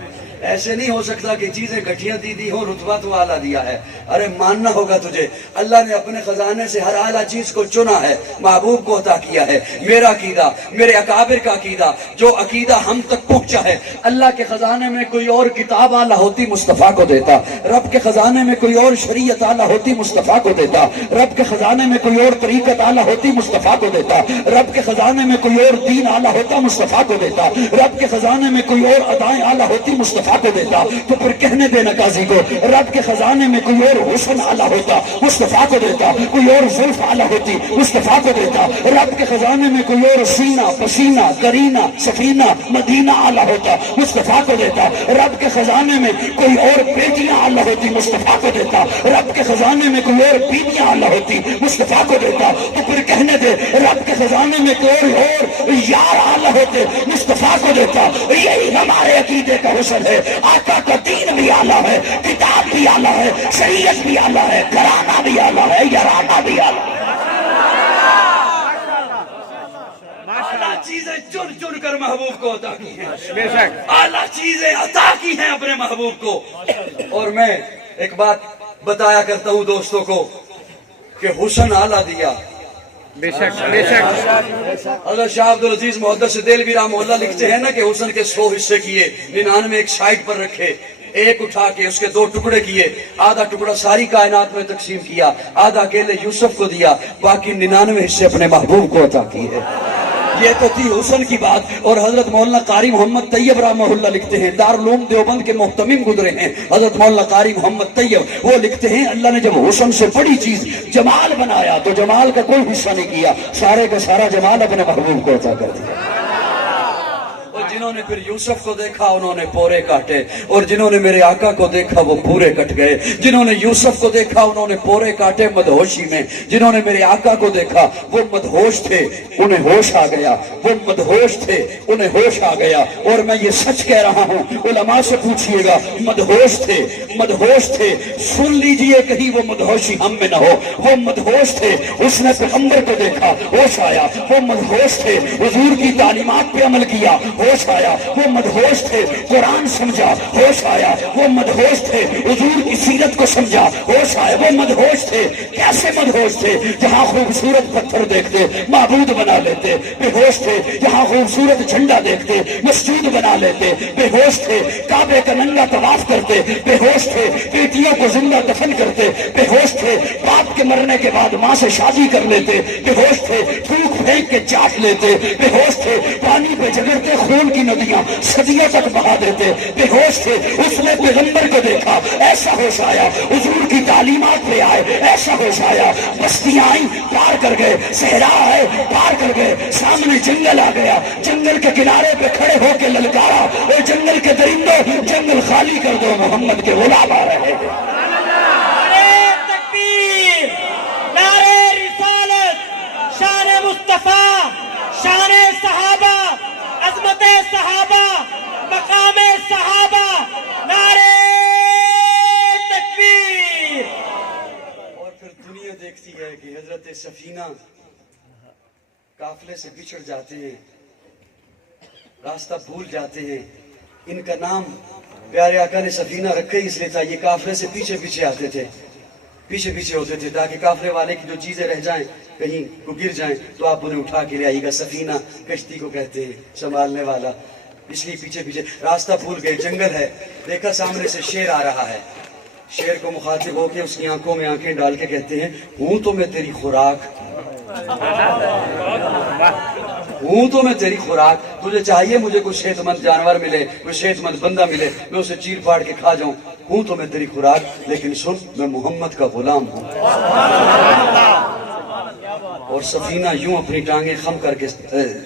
ایسے نہیں ہو سکتا کہ چیزیں گٹھیاں دی ہوں، رتبہ تو اعلیٰ دیا ہے۔ ارے ماننا ہوگا تجھے، اللہ نے اپنے خزانے سے ہر اعلیٰ چیز کو چنا ہے، محبوب کو عطا کیا ہے۔ میرا عقیدہ، میرے اکابر کا عقیدہ، جو عقیدہ ہم تک پہنچا ہے، اللہ کے خزانے میں کوئی اور کتاب اعلیٰ ہوتی مصطفیٰ کو دیتا، رب کے خزانے میں کوئی اور شریعت اعلیٰ ہوتی مصطفیٰ کو دیتا، رب کے خزانے میں کوئی اور طریقت اعلیٰ ہوتی مصطفیٰ کو دیتا، رب کے خزانے میں کوئی اور دین اعلیٰ ہوتا مصطفیٰ کو دیتا، رب کے خزانے میں کوئی اور ادائیں اعلیٰ ہوتی مصطفیٰ کو دیتا۔ تو پھر کہنے دینا قاضی کو، رب کے خزانے میں کوئی اور حسن اعلیٰ ہوتا مصطفیٰ کو دیتا، کوئی اور زلف اعلیٰ ہوتی مصطفیٰ کو دیتا، رب کے خزانے میں کوئی اور سینہ پسینہ کرینہ سفینہ مدینہ اعلیٰ ہوتا مصطفیٰ کو دیتا، رب کے خزانے میں کوئی اور بیٹیاں اعلیٰ ہوتی مصطفیٰ کو دیتا، رب کے خزانے میں کوئی اور بیویاں اعلیٰ ہوتی مصطفیٰ کو دیتا۔ تو پھر کہنے دے، رب کے خزانے میں کوئی اور یار اعلیٰ ہوتے مصطفیٰ کو دیتا۔ یہی ہمارے عقیدے کا حسن ہے، آقا کا دین بھی اعلیٰ ہے، کتاب بھی اعلیٰ ہے، شریعت بھی اعلیٰ ہے، گھرانہ بھی اعلیٰ ہے، یارانہ بھی اعلیٰ ہے۔ اعلیٰ چیزیں چن چن کر محبوب کو عطا کی ہیں، اعلیٰ چیزیں عطا کی ہیں اپنے محبوب کو۔ اور میں ایک بات بتایا کرتا ہوں دوستوں کو کہ حسن اعلیٰ دیا، بے شک حضرت شاہ عبدالعزیز محدث دہلوی رحمہ اللہ لکھتے ہیں نا کہ حسن کے 100 حصے کیے، 99 ایک سائڈ پر رکھے، ایک اٹھا کے اس کے 2 ٹکڑے کیے، آدھا ٹکڑا ساری کائنات میں تقسیم کیا، آدھا اکیلے یوسف کو دیا، باقی 99 حصے اپنے محبوب کو عطا کیے۔ یہ تو تھی حسن کی بات۔ اور حضرت مولانا قاری محمد طیب رحمہ اللہ لکھتے ہیں، دارالعلوم دیوبند کے محتمم گزرے ہیں حضرت مولانا قاری محمد طیب، وہ لکھتے ہیں اللہ نے جب حسن سے بڑی چیز جمال بنایا تو جمال کا کوئی حصہ نہیں کیا، سارے کا سارا جمال اپنے محبوب کو عطا کر دیا۔ جنہوں نے پھر یوسف کو دیکھا انہوں نے پورے کاٹے، اور جنہوں نے میرے آقا کو دیکھا وہ پورے کٹ گئے۔ جنہوں نے یوسف کو دیکھا انہوں نے پورے کاٹے مدہوشی میں، جنہوں نے میرے آقا کو دیکھا وہ مدہوش تھے انہیں ہوش آ گیا، وہ مدہوش تھے انہیں ہوش آ گیا۔ اور میں یہ سچ کہہ رہا ہوں، علماء سے پوچھئے گا، مدہوش تھے، مدہوش تھے، سن لیجئے کہیں وہ مدہوشی ہم میں نہ ہو۔ وہ مدہوش تھے، اس نے پیغمبر کو دیکھا ہوش آیا، وہ مدہوش تھے، حضور کی تعلیمات پہ عمل کیا ہوش آیا، وہ مدہوش تھے، قرآن سمجھا ہوش آیا، وہ مدہوش تھے، حضور کی سیرت کو سمجھا ہوش آیا، وہ مدہوش تھے۔ کیسے مدہوش تھے؟ جہاں خوبصورت پتھر دیکھتے معبود بنا لیتے، بے ہوش تھے۔ جہاں خوبصورت جھنڈا دیکھتے مسجد بنا لیتے، بے ہوش تھے۔ کعبے کا ننگا طواف کرتے، بے ہوش تھے۔ بیٹیوں کو زندہ دفن کرتے، بے ہوش تھے۔ باپ کے مرنے کے بعد ماں سے شادی کر لیتے، بے ہوش تھے۔ تھوک پھینک کے چاٹ لیتے، بے ہوش تھے۔ پانی پہ جگڑتے خون کی ندیاں صدیوں تک بہا دیتے، بے ہوش تھے۔ اس نے پیغمبر کو دیکھا، ایسا ہوش آیا، حضور کی تعلیمات پہ آئے، ایسا ہوش آیا۔ بستیاں آئیں، پار کر گئے، صحرا آئے، پار کر گئے، سامنے جنگل آ گیا، جنگل کے کنارے پہ کھڑے ہو کے للکارا، اور جنگل کے درندوں جنگل خالی کر دو، محمد کے غلام آ رہے ہیں۔ نعرے تکبیر، نعرے رسالت، شان مصطفیٰ، شان صحابہ، عظمت صحابہ، مقام صحابہ، نعرے تکبیر۔ اور پھر دنیا دیکھتی ہے کہ حضرت سفینہ قافلے سے بچھڑ جاتے ہیں، راستہ بھول جاتے ہیں۔ ان کا نام پیارے آقا نے سفینہ رکھے اس لیے تھا، یہ قافلے سے پیچھے پیچھے آتے تھے، پیچھے پیچھے ہوتے تھے، تاکہ قافلے والے کی جو چیزیں رہ جائیں کہیں کو گر جائیں تو آپ انہیں اٹھا کے لے آئیے گا۔ سفینہ کشتی کو کہتے ہیں، سنبھالنے والا، اس لیے پیچھے پیچھے۔ راستہ بھول گئے، جنگل ہے، دیکھا سامنے سے شیر آ رہا ہے، شیر کو مخاطب ہو کے اس کی آنکھوں میں آنکھیں ڈال کے کہتے ہیں، ہوں تو میں تیری خوراک، ہوں تو میں تیری خوراک، تجھے چاہیے مجھے کوئی صحت مند جانور ملے، کوئی صحت مند بندہ ملے، میں اسے چیر پاڑ کے کھا جاؤں، ہوں تو میں تیری خوراک، لیکن سن میں محمد کا غلام ہوں۔ اور سفینہ یوں اپنی ٹانگیں خم کر کے،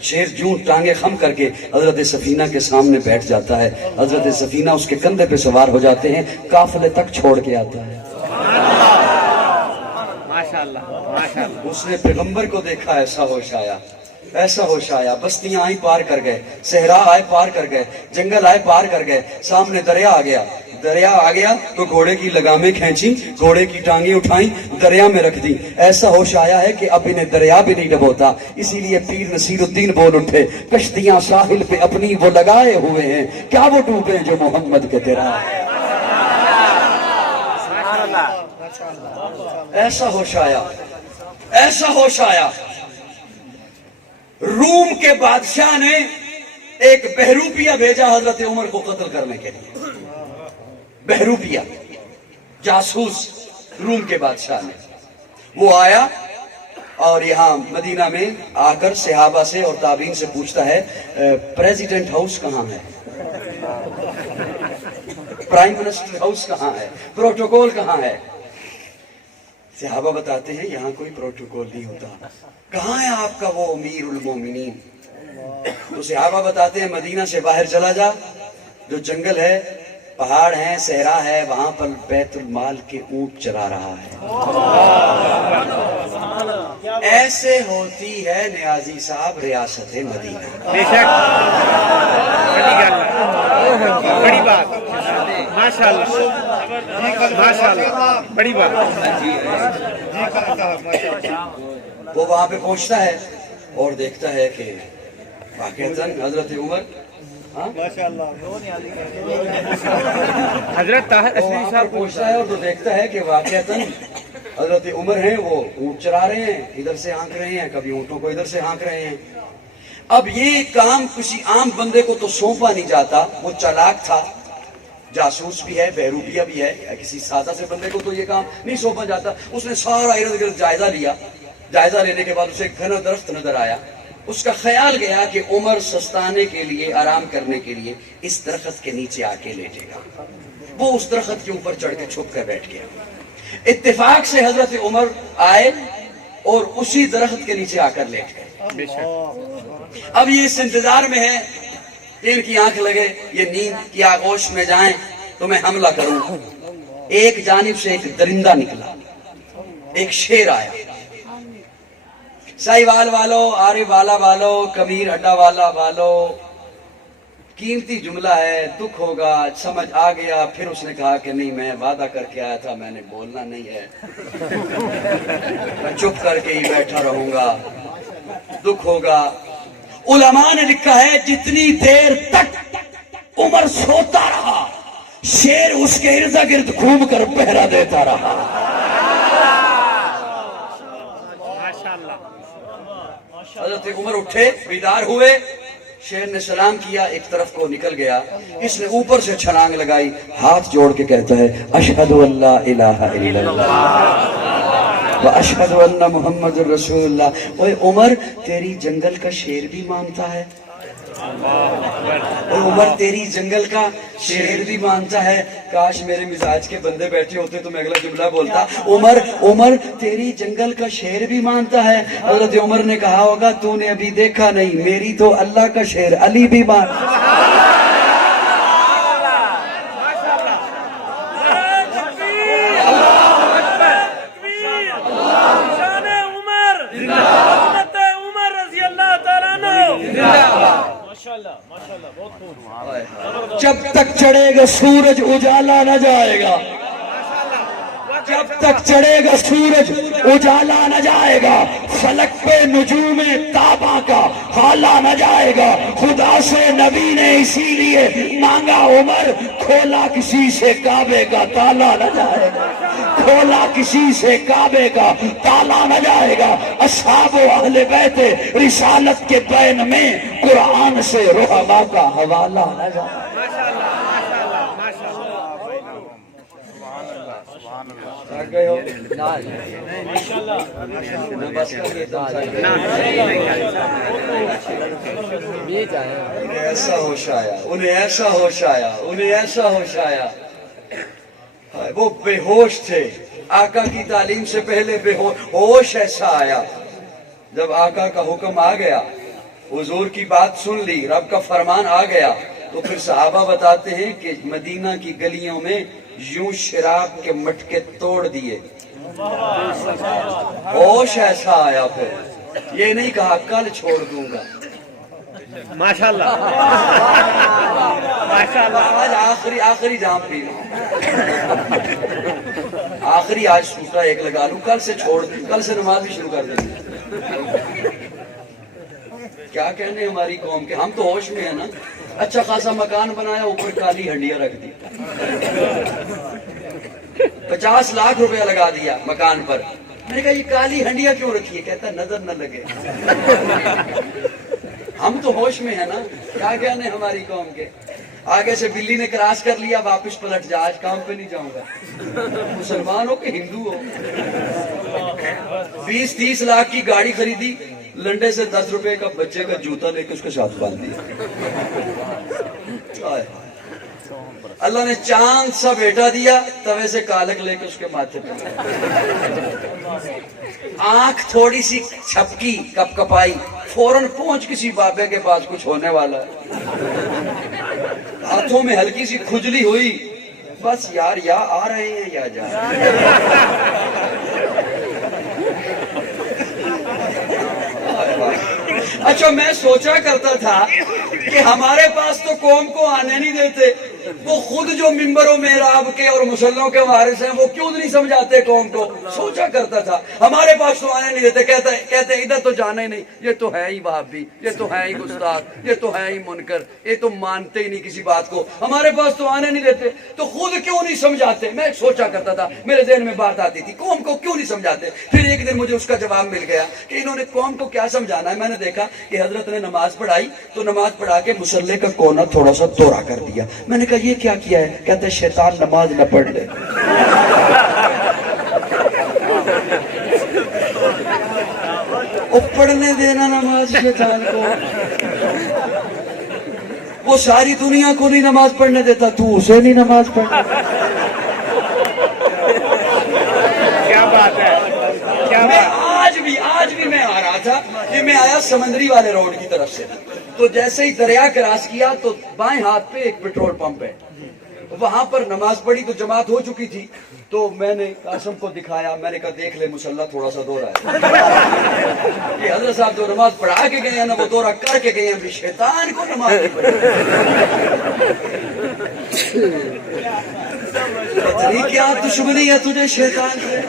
شیر یوں ٹانگیں خم کر کے حضرت سفینہ کے سامنے بیٹھ جاتا ہے، حضرت سفینہ اس کے کندھے پہ سوار ہو جاتے ہیں، قافلے تک چھوڑ کے آتا ہے۔ اس نے پیغمبر کو دیکھا، ایسا ہوش آیا، ایسا ہوش آیا، بستیاں آئی پار کر گئے، صحرا آئے پار کر گئے، جنگل آئے پار کر گئے، سامنے دریا آ گیا، دریا آ گیا تو گھوڑے کی لگامیں کھینچی، گھوڑے کی ٹانگیں اٹھائیں، دریا میں رکھ دی۔ ایسا ہوش آیا ہے کہ اب انہیں دریا بھی نہیں ڈبوتا، اسی لیے پیر نصیر الدین بول اٹھے، کشتیاں ساحل پہ اپنی وہ لگائے ہوئے ہیں، کیا وہ ڈوبے جو محمد کے تیرا۔ ایسا ہوش آیا، ایسا ہوش آیا، روم کے بادشاہ نے ایک بہروپیہ بھیجا حضرت عمر کو قتل کرنے کے لیے۔ بہروپیہ جاسوس روم کے بادشاہ نے، وہ آیا اور یہاں مدینہ میں آ کر صحابہ سے اور تابعین سے پوچھتا ہے پریزیڈنٹ ہاؤس کہاں ہے، پرائم منسٹر ہاؤس کہاں ہے، پروٹوکول کہاں ہے۔ صحابہ بتاتے ہیں یہاں کوئی پروٹوکول نہیں ہوتا، کہاں ہے آپ کا وہ امیر المومنین؟ تو صحابہ بتاتے ہیں مدینہ سے باہر چلا جا، جو جنگل ہے، پہاڑ ہیں، صحرا ہے، وہاں پر بیت المال کے اونٹ چلا رہا ہے۔ ایسے ہوتی ہے نیازی صاحب ریاست مدینہ۔ بے شک، بڑی بات، ماشاءاللہ ماشاءاللہ، بڑی بات۔ وہ وہاں پہ پہنچتا ہے اور دیکھتا ہے کہ واقعتاً حضرت عمر، حضرت طاہر اسلمی صاحب پوچھتا ہے اور تو دیکھتا ہے کہ واقعتاً حضرت عمر ہیں، وہ اونٹ چرا رہے ہیں، ادھر سے ہانک رہے ہیں، کبھی اونٹوں کو ادھر سے ہانک رہے ہیں۔ اب یہ کام کسی عام بندے کو تو سونپا نہیں جاتا، وہ چالاک تھا، جاسوس بھی ہے، بہروپیہ بھی ہے، کسی سادہ سے بندے کو تو یہ کام نہیں سونپا جاتا۔ اس نے سارا ارد گرد جائزہ لیا، جائزہ لینے کے بعد اسے ایک گھنا درخت نظر آیا، اس کا خیال گیا کہ عمر سستانے کے لیے، آرام کرنے کے لیے اس درخت کے نیچے آ کے لیٹے گا۔ وہ اس درخت کے اوپر چڑھ کے چھپ کر بیٹھ گیا۔ اتفاق سے حضرت عمر آئے اور اسی درخت کے نیچے آ کر لیٹ گئے۔ اب یہ اس انتظار میں ہے کہ ان کی آنکھ لگے، یہ نیند کی آغوش میں جائیں تو میں حملہ کروں۔ ایک جانب سے ایک درندہ نکلا، ایک شیر آیا۔ ساہیوال والو، آرے والا والو، کبیر اڈا والا والو، قیمتی جملہ ہے، دکھ ہوگا، سمجھ آ گیا۔ پھر اس نے کہا کہ نہیں، میں وعدہ کر کے آیا تھا، میں نے بولنا نہیں ہے، میں چپ کر کے ہی بیٹھا رہوں گا، دکھ ہوگا۔ علماء نے لکھا ہے جتنی دیر تک عمر سوتا رہا، شیر اس کے ارد گرد گھوم کر پہرا دیتا رہا۔ حضرت عمر اٹھے، بیدار ہوئے، شیر نے سلام کیا، ایک طرف کو نکل گیا، اس نے اوپر سے چھلانگ لگائی، ہاتھ جوڑ کے کہتا ہے اشہد ان لا الہ الا اللہ واشہد ان محمد رسول اللہ۔ اوے عمر، تیری جنگل کا شیر بھی مانتا ہے، عمر تیری جنگل کا شیر بھی مانتا ہے۔ کاش میرے مزاج کے بندے بیٹھے ہوتے تو میں اگلا جملہ بولتا، عمر تیری جنگل کا شیر بھی مانتا ہے۔ حضرت عمر نے کہا ہوگا تو نے ابھی دیکھا نہیں، میری تو اللہ کا شیر علی بھی مانتا ہے۔ جب تک چڑھے گا سورج اجالا نہ جائے گا، جب تک چڑھے گا سورج اجالا نہ جائے گا، فلک پہ نجوم تابا کا حالا نہ جائے گا۔ خدا سے نبی نے اسی لیے مانگا عمر، کھولا کسی سے کعبے کا تالا نہ جائے گا، کھولا کسی سے کعبے کا تالا نہ جائے گا۔ اصحاب و اہل بیت رسالت کے بین میں قرآن سے رحماء کا حوالہ نہ جائے گا۔ آ گئے ہو بس کر کے انہیں ایسا ہوش آیا، انہیں ایسا ہوش آیا، انہیں ایسا ہوش آیا، وہ بے ہوش تھے آقا کی تعلیم سے پہلے، بے ہوش ایسا آیا جب آقا کا حکم آ گیا، حضور کی بات سن لی، رب کا فرمان آ گیا، تو پھر صحابہ بتاتے ہیں کہ مدینہ کی گلیوں میں یوں شراب کے مٹکے توڑ دیے، ہوش ایسا آیا، پھر یہ نہیں کہا کل چھوڑ دوں گا، ماشاءاللہ ماشاءاللہ، آج آخری جام پی لوں، آخری آج سوٹا ایک لگا لوں، کل سے چھوڑ، کل سے نماز بھی شروع کر دیں گے۔ کیا کہنے ہماری قوم کے، ہم تو ہوش میں ہیں نا، اچھا خاصا مکان بنایا، اوپر کالی ہنڈیاں رکھ دی، 50 لاکھ روپیہ لگا دیا مکان پر، میں نے کہا یہ کالی ہنڈیاں کیوں رکھی ہے؟ کہتا نظر نہ لگے۔ ہم تو ہوش میں ہیں نا، کیا کہنے ہماری قوم کے، آگے سے بلی نے کراس کر لیا، واپس پلٹ جا، آج کام پہ نہیں جاؤں گا، مسلمان ہو کہ ہندو ہو، 20-30 لاکھ کی گاڑی خریدی، لنڈے سے 10 روپے کا بچے کا جوتا لے کے اس کے ساتھ باندھ دیا، اللہ نے چاند سا بیٹا دیا، توے سے کالک لے کے اس کے ماتھے پہ، آنکھ تھوڑی سی چھپکی کپ کپائی، فوراً پہنچ کسی بابے کے پاس، کچھ ہونے والا ہے، ہاتھوں میں ہلکی سی کھجلی ہوئی، بس یار یا آ رہے ہیں یا جا رہے ہیں۔ اچھا میں سوچا کرتا تھا کہ ہمارے پاس تو قوم کو آنے نہیں دیتے، وہ خود جو ممبر و محراب کے اور مسلوں کے وارث ہیں، وہ کیوں نہیں سمجھاتے قوم کو؟ سوچا کرتا تھا ہمارے پاس تو آنے نہیں دیتے، کہتے ادھر تو جانا ہی نہیں، یہ تو ہے ہی وہابی، یہ تو ہے ہی گستاخ، یہ تو ہے ہی منکر، یہ تو مانتے ہی نہیں کسی بات کو، ہمارے پاس تو آنے نہیں دیتے، تو خود کیوں نہیں سمجھاتے؟ میں سوچا کرتا تھا، میرے ذہن میں بات آتی تھی قوم کو کیوں نہیں سمجھاتے؟ پھر ایک دن مجھے اس کا جواب مل گیا کہ انہوں نے قوم کو کیا سمجھانا ہے۔ میں نے دیکھا کہ حضرت نے نماز پڑھائی تو نماز پڑھا کے مسلح کا کونا تھوڑا سا توڑا کر دیا، میں نے کہا یہ کیا کیا ہے؟ کہتے شیطان نماز نہ پڑھ لے۔ وہ پڑھنے دینا نماز شیطان کو، وہ ساری دنیا کو نہیں نماز پڑھنے دیتا، تو اسے نہیں نماز پڑھنے۔ کیا بات ہے، کیا میں بات، آج بھی میں آ رہا تھا، یہ میں آیا سمندری والے روڈ کی طرف سے، تو جیسے ہی دریا کراس کیا تو بائیں ہاتھ پہ ایک پیٹرول پمپ ہے، وہاں پر نماز پڑھی تو جماعت ہو چکی تھی، تو میں نے قاسم کو دکھایا، میں نے کہا دیکھ لے مسلح تھوڑا سا دورہ ہے، یہ حضرت صاحب جو نماز پڑھا کے گئے ہیں نا وہ دورہ کر کے گئے ہیں، بھی شیطان کو نماز نہیں پڑھی۔ اتنی کیا دشمنی ہے تجھے شیطان سے؟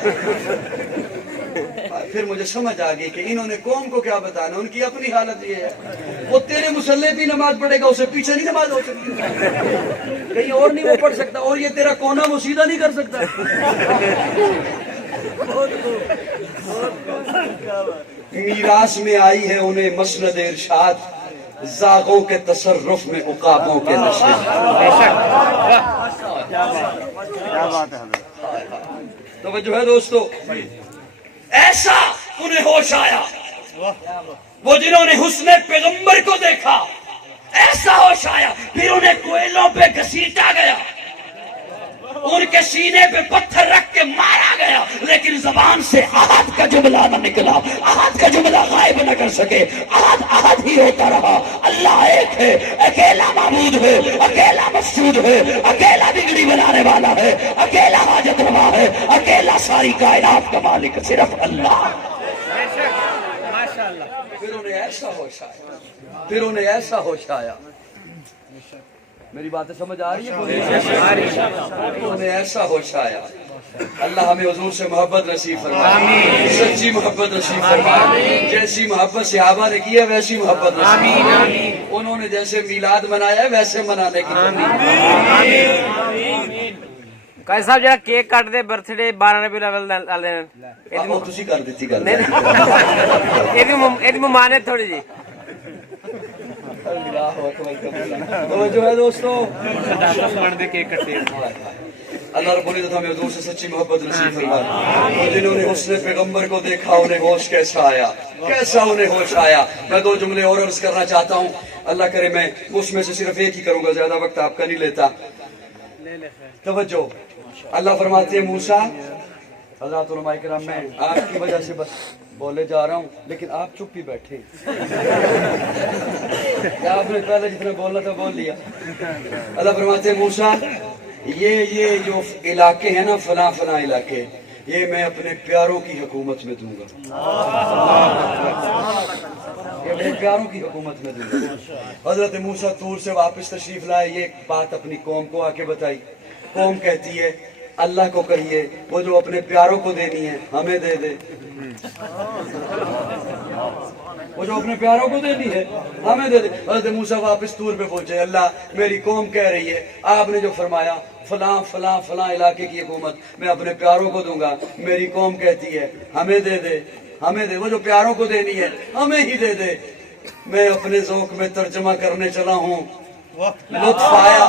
پھر مجھے سمجھ آ گئی کہ انہوں نے قوم کو کیا بتانا، ان کی اپنی حالت یہ ہے، وہ تیرے مسلح بھی نماز پڑھے گا، اسے پیچھے نہیں نماز ہو سکتی، کہیں اور نہیں وہ پڑھ سکتا، اور یہ تیرا کونا وہ سیدھا نہیں کر سکتا۔ میراث میں آئی ہے انہیں مسند ارشاد، زاغوں کے تصرف میں عقابوں کے نشے۔ توجہ ہے دوستو، ایسا انہیں ہوش آیا، وہ جنہوں نے حسن پیغمبر کو دیکھا، ایسا ہوش آیا، پھر انہیں کوئلوں پہ گھسیٹا گیا، ان کے سینے پہ پتھر رکھ کے مارا گیا، لیکن زبان سے احد کا جملہ نہ نکلا، احد کا جملہ غائب نہ کر سکے، احد ہی ہوتا رہا۔ اللہ ایک ہے، اکیلا معبود ہے، اکیلا مسجود ہے، اکیلا بگڑی بنانے والا ہے، اکیلا حاجت روا ہے، اکیلا ساری کائنات کا مالک صرف اللہ۔ پھر انہیں ایسا ہوش آیا، پھر انہیں ایسا ہوش آیا، میری باتیں سمجھ آ رہی ہے؟ انہیں ایسا ہوش آیا، اللہ ہمیں حضور سے محبت نصیب فرمائے، سچی محبت نصیب فرمائے، جیسی محبت صحابہ نے کی ہے ویسی محبت نصیب فرمائے، انہوں نے جیسے میلاد منایا ہے ویسے منانے کی قاضی صاحب جڑا کیک کٹ دے برتھ ڈے 12 ربیع الاول وہ تسی کر دیتی کر ایدی ممانعت تھوڑی جی جو ہے دوستو، بن دے کیک کٹے، اللہ رب العزت ہمیں حضور سے سچی محبت نصیب فرمائے. اور جنہوں نے حسن پیغمبر کو دیکھا انہیں ہوش کیسا آیا, کیسا انہیں ہوش آیا. میں 2 جملے اور عرض کرنا چاہتا ہوں, اللہ کرے میں اس میں سے صرف ایک ہی کروں گا, زیادہ وقت آپ کا نہیں لیتا. توجہ, اللہ فرماتے ہیں موسیٰ, حضرات علماء کرام میں آپ کی وجہ سے بس بولے جا رہا ہوں لیکن آپ چپ ہی بیٹھے. کیا آپ نے پہلے جتنا بولنا تھا بول لیا. اللہ فرماتے ہیں موسیٰ یہ جو علاقے ہیں نا فلاں فلاں علاقے, یہ میں اپنے پیاروں کی حکومت میں دوں گا. یہ اپنے پیاروں کی حکومت میں دوں گا. حضرت موسیٰ طور سے واپس تشریف لائے, یہ بات اپنی قوم کو آ کے بتائی. قوم کہتی ہے اللہ کو کہیے وہ جو اپنے پیاروں کو دینی ہے ہمیں دے دے. وہ جو اپنے پیاروں کو دینی ہے ہمیں دے دے. حضرت موسیٰ واپس طور پہ پہنچے, اللہ میری قوم کہہ رہی ہے آپ نے جو فرمایا فلاں فلاں فلاں علاقے کی حکومت میں اپنے پیاروں کو دوں گا, میری قوم کہتی ہے ہمیں دے دے, ہمیں دے. وہ جو پیاروں کو دینی ہے ہمیں ہی دے دے. میں اپنے ذوق میں ترجمہ کرنے چلا ہوں. لطف آیا,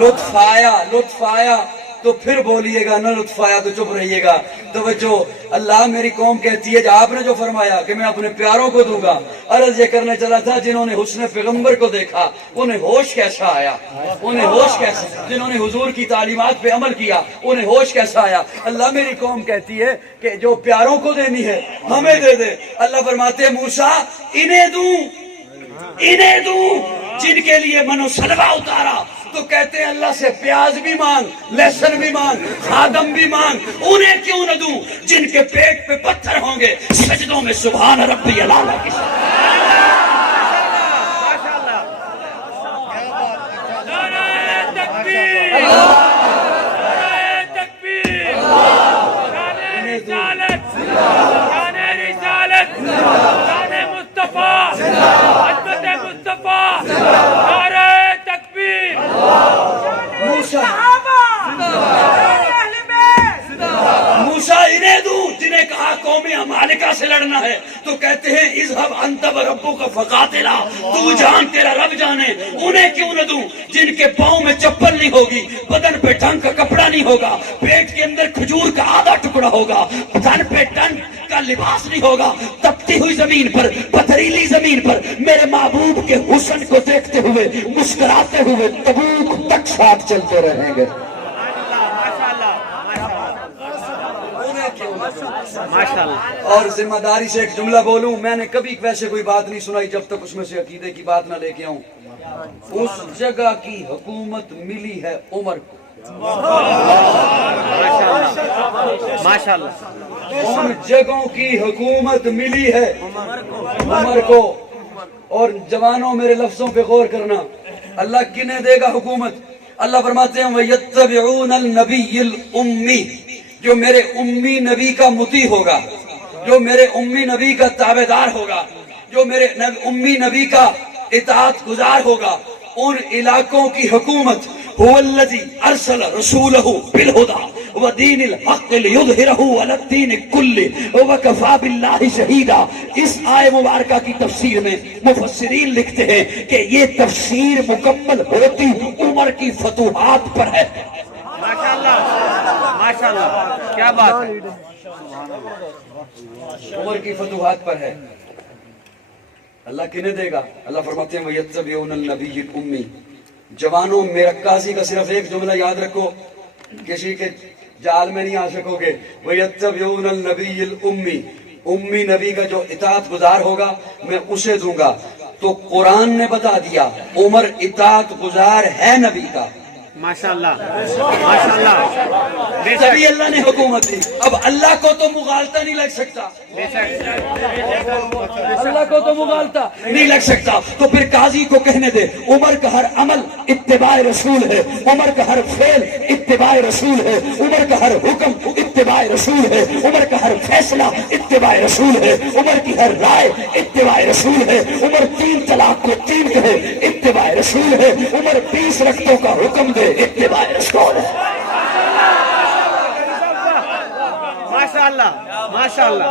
لطف آیا, لطف آیا تو پھر بولیے گا, نہ لطف آیا تو چپ رہیے گا. توجہ, اللہ میری قوم کہتی ہے کہ آپ نے جو فرمایا کہ میں اپنے پیاروں کو دوں گا, عرض یہ کرنے چلا تھا جنہوں نے حسن پیغمبر کو دیکھا انہیں ہوش کیسا آیا, انہیں ہوش کیسا, جنہوں نے حضور کی تعلیمات پہ عمل کیا انہیں ہوش کیسا آیا. اللہ میری قوم کہتی ہے کہ جو پیاروں کو دینی ہے ہمیں دے دے. اللہ فرماتے ہیں موسیٰ انہیں دوں, انہیں دوں جن کے لیے منو سلوہ اتارا. تو کہتے ہیں اللہ سے پیاز بھی مانگ, لہسن بھی مانگ, خادم بھی مانگ, انہیں کیوں نہ دوں جن کے پیٹ پہ پتھر ہوں گے سجدوں میں سبحان ربی الاعلی کے ساتھ. موسیٰ انہیں دوں جنہیں کہا قومی مالکہ سے لڑنا ہے تو کہتے ہیں اذهب انت وربک فقاتلا, تو جان تیرا رب جانے. انہیں کیوں نہ دوں جن کے پاؤں میں چپل نہیں ہوگی, بدن پہ ڈھنگ کا کپڑا نہیں ہوگا, پیٹ کے اندر کھجور کا آدھا ٹکڑا ہوگا, بدن پہ ڈھنگ کا لباس نہیں ہوگا, تپتی ہوئی زمین پر, پتھریلی زمین پر میرے محبوب کے حسن کو دیکھتے ہوئے مسکراتے ہوئے تبوک تک ساتھ چلتے رہیں گے. اور ذمہ داری سے ایک جملہ بولوں, میں نے کبھی ویسے کوئی بات نہیں سنائی جب تک اس میں سے عقیدے کی بات نہ لے کے آؤں. اس جگہ کی حکومت ملی ہے عمر کو. ماشاءاللہ, ان جگہوں کی حکومت ملی ہے عمر کو. اور جوانوں میرے لفظوں پہ غور کرنا, اللہ کنہیں دے گا حکومت. اللہ فرماتے ہیں وَيَتَّبِعُونَ النَّبِيِّ الْأُمِّي, جو میرے امی نبی کا مطیع ہوگا, جو میرے امی نبی کا تابعدار ہوگا, جو میرے امی نبی کا اطاعت گزار ہوگا, ان علاقوں کی حکومت هو الذي ارسل رسوله بالهدى ودين الحق ليظهره على الدين كله وكفى بالله شهيدا. اس آیت مبارکہ کی تفسیر میں مفسرین لکھتے ہیں کہ یہ تفسیر مکمل ہوتی عمر کی فتوحات پر ہے. ماشاءاللہ, کیا بات ہے, عمر کی فتوحات پر ہے. اللہ کنہیں دے گا؟ اللہ فرماتے ہیں وَيَتَّبِعُونَ النَّبِيِّ الْأُمِّي. جوانوں میرا قاضی کا صرف ایک جملہ یاد رکھو, کسی کے جال میں نہیں آ سکو گے. وَيَتَّبِعُونَ النَّبِيِّ الْأُمِّي, امی نبی کا جو اطاعت گزار ہوگا میں اسے دوں گا. تو قرآن نے بتا دیا عمر اطاعت گزار ہے نبی کا. ماشاءاللہ, ماشاءاللہ, تبھی اللہ نے حکومت دی. اب اللہ کو تو مغالطہ نہیں لگ سکتا, اللہ کو تو مغالطہ نہیں لگ سکتا. تو پھر قاضی کو کہنے دے عمر کا ہر عمل اتباع رسول ہے, عمر کا ہر فعل اتباع رسول ہے, عمر کا ہر حکم اتباع رسول ہے, عمر کا ہر فیصلہ اتباع رسول ہے, عمر کی ہر رائے اتباع رسول ہے, عمر 3 طلاق کو 3 کہے اتباع رسول ہے, عمر 20 رکعتوں کا حکم دے اتباع رسول ہے. ماشاءاللہ, ماشاءاللہ.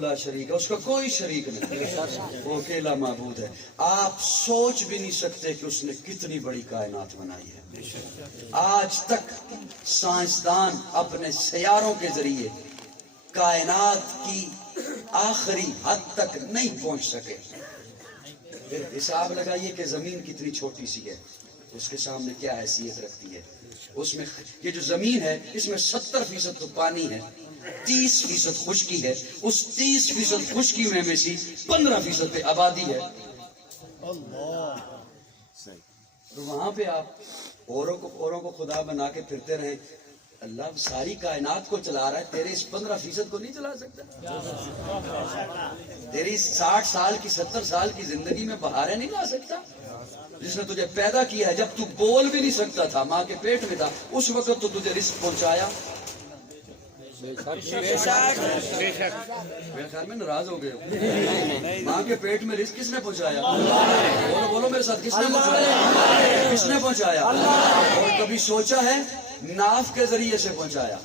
لا شریک ہے، اس کا کوئی شریک نہیں، وہ اکیلا معبود ہے۔ آپ سوچ بھی نہیں سکتے کہ اس نے کتنی بڑی کائنات بنائی ہے۔ آج تک سائنسدان اپنے سیاروں کے ذریعے کائنات کی آخری حد تک نہیں پہنچ سکے۔ پھر حساب لگائیے کہ زمین کتنی چھوٹی سی ہے، اس کے سامنے کیا حیثیت رکھتی ہے۔ اس میں یہ جو زمین ہے اس میں 70% تو پانی ہے، 30% خشکی ہے، اس 30% خشکی میں سے 15% پہ آبادی ہے۔ تو وہاں پہ آپ اوروں کو خدا بنا کے پھرتے رہیں، اللہ ساری کائنات کو چلا رہا ہے، تیرے اس 15% کو نہیں چلا سکتا؟ تیری 60 سال کی 70 سال کی زندگی میں بہاریں نہیں لا سکتا؟ جس نے تجھے پیدا کیا ہے، جب تو بول بھی نہیں سکتا تھا، ماں کے پیٹ میں تھا، اس وقت تو تجھے رزق پہنچایا۔ میرے خیال میں ناراض ہو گئے ہو۔ ماں کے پیٹ میں رزق کس نے پہنچایا؟ بولو بولو میرے ساتھ، کس نے پہنچایا؟ کس نے پہنچایا؟ اور کبھی سوچا ہے؟ ناف کے ذریعے سے پہنچایا،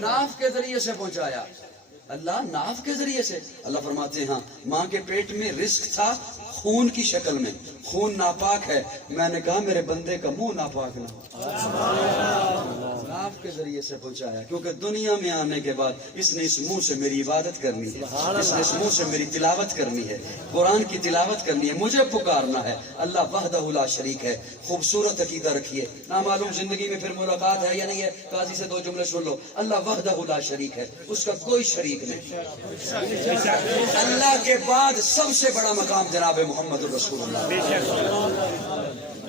ناف کے ذریعے سے پہنچایا اللہ، ناف کے ذریعے سے۔ اللہ فرماتے ہیں ہاں ماں کے پیٹ میں رزق تھا خون کی شکل میں، خون ناپاک ہے، میں نے کہا میرے بندے کا منہ ناپاک نہ ہو، ناف کے ذریعے سے پہنچایا، کیونکہ دنیا میں آنے کے بعد اس نے اس منہ سے میری عبادت کرنی ہے، اس نے اس منہ سے میری تلاوت کرنی ہے، قرآن کی تلاوت کرنی ہے، مجھے پکارنا ہے۔ اللہ وحدہ لا شریک ہے۔ خوبصورت عقیدہ رکھیے، نامعلوم زندگی میں پھر ملاقات ہے یا نہیں ہے، قاضی سے 2 جملے سن لو، اللہ وحدہ لا شریک ہے، اس کا کوئی شریک نہیں۔ اللہ کے بعد سب سے بڑا مقام جناب محمد الرسول اللہ،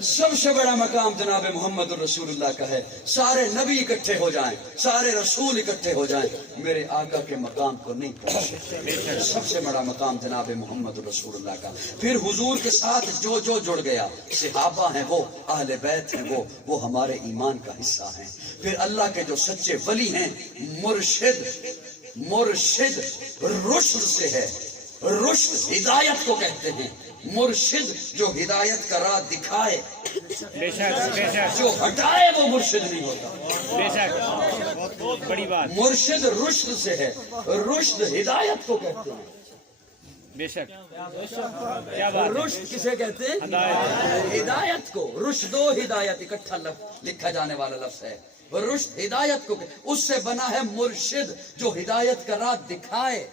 سب سے بڑا مقام جناب محمد الرسول اللہ کا ہے۔ سارے نبی اکٹھے ہو جائیں، سارے رسول اکٹھے ہو جائیں، میرے آقا کے مقام کو نہیں پہنچ سکتے۔ سب سے بڑا مقام جناب محمد الرسول اللہ کا۔ پھر حضور کے ساتھ جو جڑ گیا، صحابہ ہیں وہ، اہل بیت ہیں وہ ہمارے ایمان کا حصہ ہیں۔ پھر اللہ کے جو سچے ولی ہیں، مرشد رشد سے ہے، رشد ہدایت کو کہتے ہیں، مرشد جو ہدایت کا راہ دکھائے، جو ہٹائے وہ مرشد نہیں ہوتا۔ بڑی بات، مرشد رشد سے ہے، رشد ہدایت کو کہتے ہیں۔ بے شک، کیا بات ہے؟ رشد کسے کہتے ہیں؟ ہدایت کو۔ رشد و ہدایت اکٹھا لکھا جانے والا لفظ ہے۔ رشد ہدایت کو، اس سے بنا ہے مرشد جو ہدایت کا راہ دکھائے۔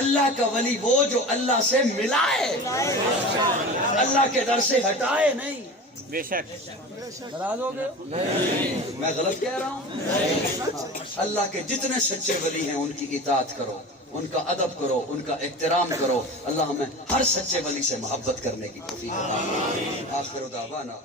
اللہ کا ولی وہ جو اللہ سے ملائے، اللہ کے در سے ہٹائے نہیں۔ بے شک، ناراض ہو گئے؟ میں غلط کہہ رہا ہوں؟ اللہ کے جتنے سچے ولی ہیں ان کی اطاعت کرو، ان کا ادب کرو، ان کا احترام کرو۔ اللہ ہمیں ہر سچے ولی سے محبت کرنے کی توفیق عطا فرمائے۔ آخر دعوانا